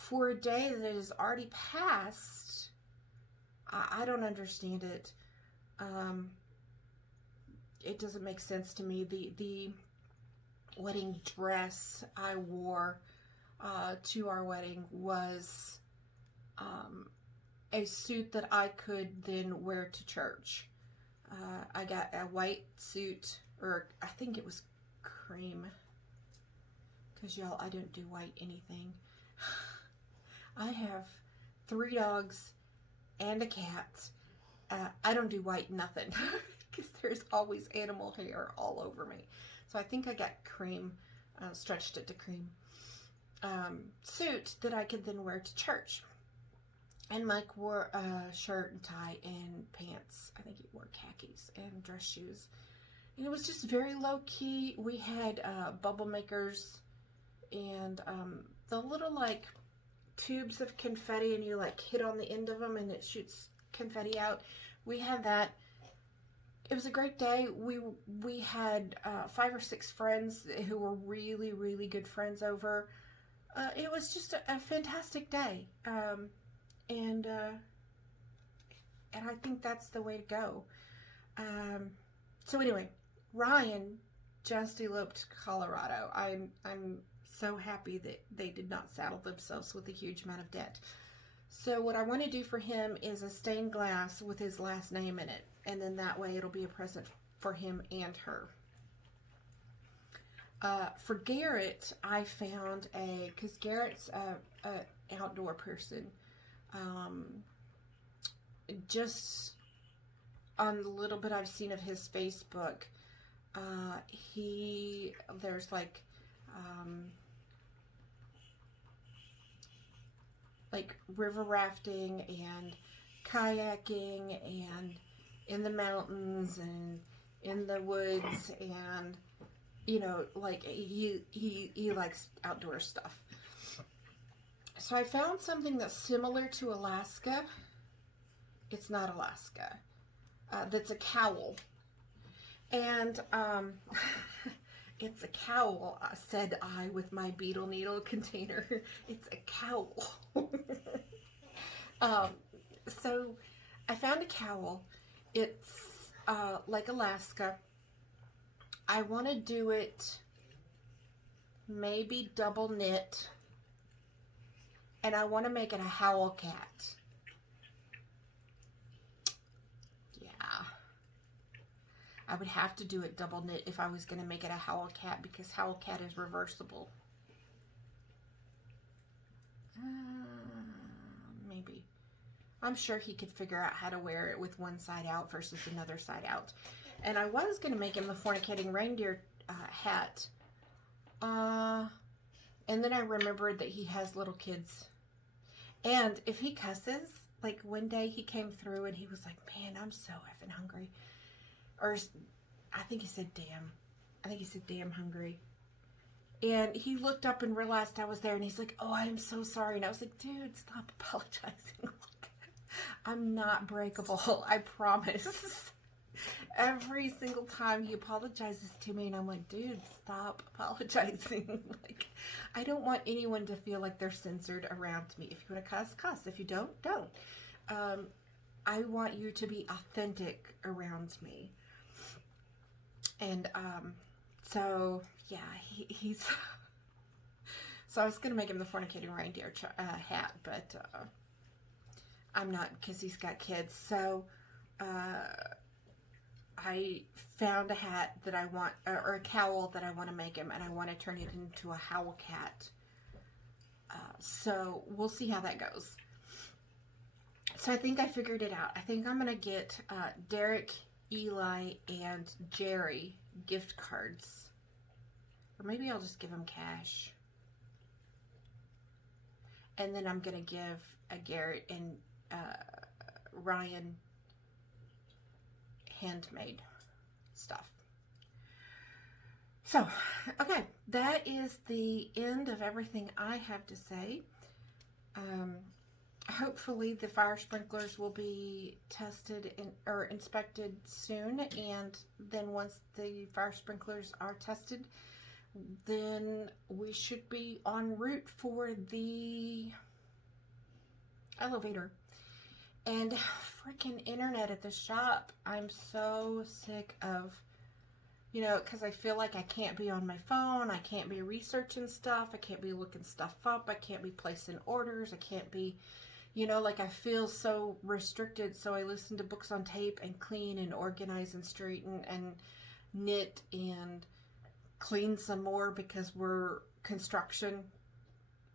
for a day that is already passed. I don't understand it. It doesn't make sense to me. The wedding dress I wore to our wedding was a suit that I could then wear to church. I got a white suit, or I think it was cream, because y'all, I don't do white anything. I have 3 dogs and a cat. I don't do white nothing, because there's always animal hair all over me. So I think I got cream, stretched it to cream, suit that I could then wear to church. And Mike wore a shirt and tie and pants. I think he wore khakis and dress shoes. And it was just very low key. We had bubble makers and the little like tubes of confetti, and you like hit on the end of them and it shoots confetti out. We had that. It was a great day. We had 5 or 6 friends who were really, really good friends over. It was just a fantastic day. And I think that's the way to go. So anyway, Ryan just eloped to Colorado. I'm so happy that they did not saddle themselves with a huge amount of debt. So what I want to do for him is a stained glass with his last name in it. And then that way it'll be a present for him and her. For Garrett, I found because Garrett's a outdoor person. Just on the little bit I've seen of his Facebook, there's like river rafting and kayaking and in the mountains and in the woods, and like he likes outdoor stuff. So I found something that's similar to Alaska. It's not Alaska. That's a cowl. And it's a cowl, said I with my beetle needle container. It's a cowl. So I found a cowl. It's like Alaska. I want to do it maybe double knit. And I want to make it a howl cat. Yeah. I would have to do it double knit if I was going to make it a howl cat, because howl cat is reversible. Maybe. I'm sure he could figure out how to wear it with one side out versus another side out. And I was going to make him the fornicating reindeer hat. And then I remembered that he has little kids. And if he cusses, like one day he came through and he was like, man, I'm so effing hungry. Or I think he said, damn. I think he said, damn hungry. And he looked up and realized I was there, and he's like, oh, I am so sorry. And I was like, dude, stop apologizing. I'm not breakable. I promise. Every single time he apologizes to me, and I'm like, dude, stop apologizing. Like, I don't want anyone to feel like they're censored around me. If you want to cuss, cuss. If you don't, don't. I want you to be authentic around me. And so yeah, he's. So I was gonna make him the fornicating reindeer hat, but I'm not, because he's got kids. So I found a hat that I want, or a cowl that I want to make him, and I want to turn it into a howl cat. So we'll see how that goes. So I think I figured it out. I think I'm going to get Derek, Eli, and Jerry gift cards. Or maybe I'll just give them cash. And then I'm going to give Garrett and Ryan handmade stuff. So, okay, that is the end of everything I have to say. Hopefully the fire sprinklers will be tested or inspected soon, and then once the fire sprinklers are tested, then we should be en route for the elevator. And freaking internet at the shop. I'm so sick of, you know, because I feel like I can't be on my phone. I can't be researching stuff. I can't be looking stuff up. I can't be placing orders. I can't be, you know, like I feel so restricted. So I listen to books on tape and clean and organize and straighten and knit and clean some more because we're construction.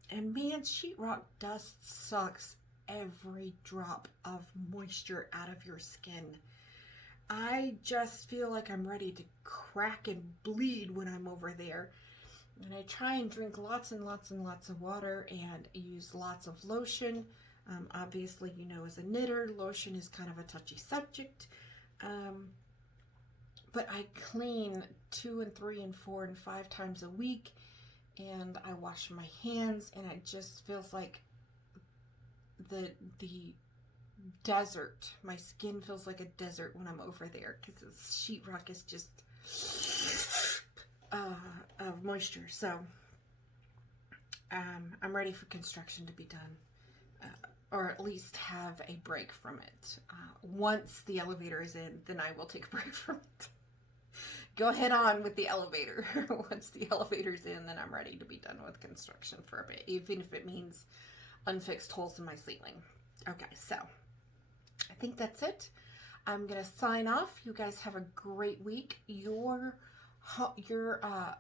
And man, sheetrock dust sucks every drop of moisture out of your skin. I just feel like I'm ready to crack and bleed when I'm over there. And I try and drink lots and lots and lots of water and use lots of lotion. Obviously, you know, as a knitter, lotion is kind of a touchy subject. But I clean 2 and 3 and 4 and 5 times a week. And I wash my hands, and it just feels like the desert. My skin feels like a desert when I'm over there because the sheetrock is just of moisture. So I'm ready for construction to be done, or at least have a break from it. Once the elevator is in, then I will take a break from it. Go ahead on with the elevator. Once the elevator's in, then I'm ready to be done with construction for a bit, even if it means unfixed holes in my ceiling. Okay, so I think that's it. I'm gonna sign off. You guys have a great week. Your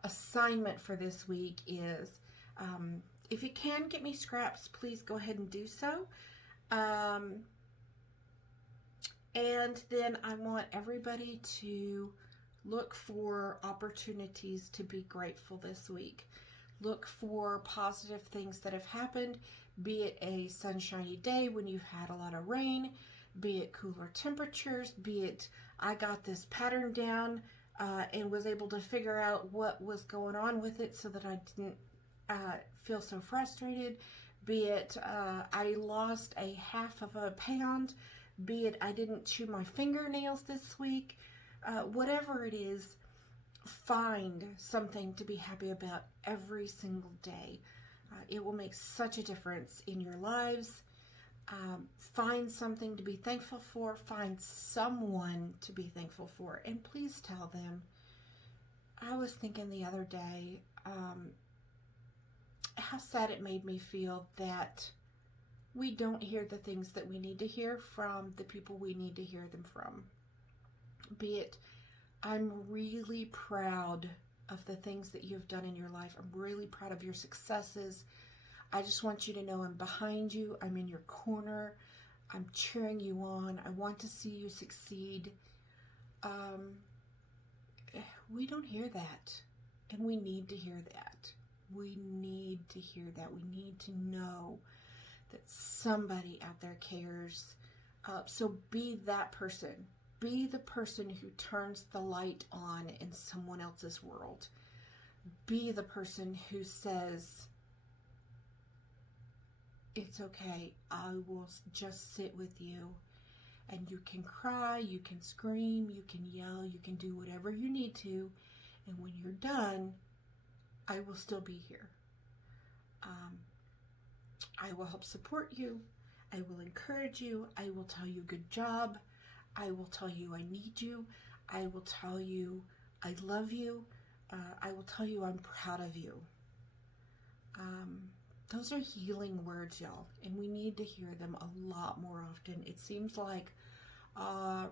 assignment for this week is, if you can get me scraps, please go ahead and do so. And then I want everybody to look for opportunities to be grateful this week. Look for positive things that have happened, be it a sunshiny day when you've had a lot of rain, be it cooler temperatures, be it I got this pattern down and was able to figure out what was going on with it so that I didn't feel so frustrated, be it I lost a half of a pound, be it I didn't chew my fingernails this week. Whatever it is, find something to be happy about every single day. It will make such a difference in your lives. Find something to be thankful for. Find someone to be thankful for. And please tell them. I was thinking the other day how sad it made me feel that we don't hear the things that we need to hear from the people we need to hear them from. Be it, I'm really proud of the things that you've done in your life. I'm really proud of your successes. I just want you to know I'm behind you. I'm in your corner. I'm cheering you on. I want to see you succeed. We don't hear that. And we need to hear that. We need to hear that. We need to know that somebody out there cares. So be that person. Be the person who turns the light on in someone else's world. Be the person who says, it's okay, I will just sit with you. And you can cry, you can scream, you can yell, you can do whatever you need to. And when you're done, I will still be here. I will help support you. I will encourage you. I will tell you good job. I will tell you I need you. I will tell you I love you. I will tell you I'm proud of you. Those are healing words, y'all, and we need to hear them a lot more often. It seems like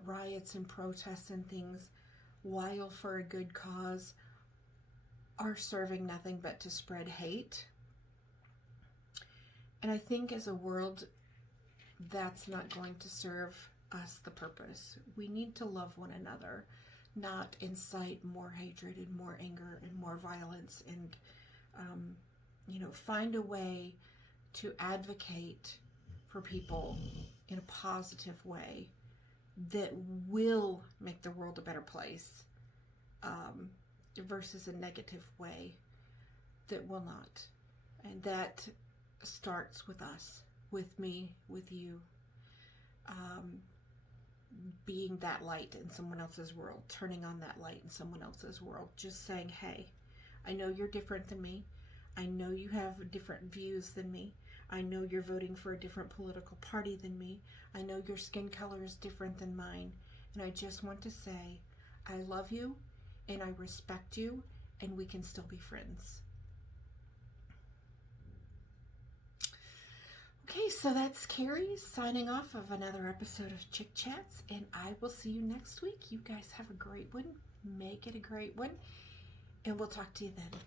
riots and protests and things, while for a good cause, are serving nothing but to spread hate. And I think as a world, that's not going to serve us the purpose. We need to love one another, not incite more hatred and more anger and more violence, and find a way to advocate for people in a positive way that will make the world a better place, versus a negative way that will not. And that starts with us, with me, with you. Being that light in someone else's world, turning on that light in someone else's world, just saying, hey, I know you're different than me. I know you have different views than me. I know you're voting for a different political party than me. I know your skin color is different than mine. And I just want to say, I love you and I respect you, and we can still be friends. Okay, so that's Carrie signing off of another episode of Chick Chats, and I will see you next week. You guys have a great one. Make it a great one, and we'll talk to you then.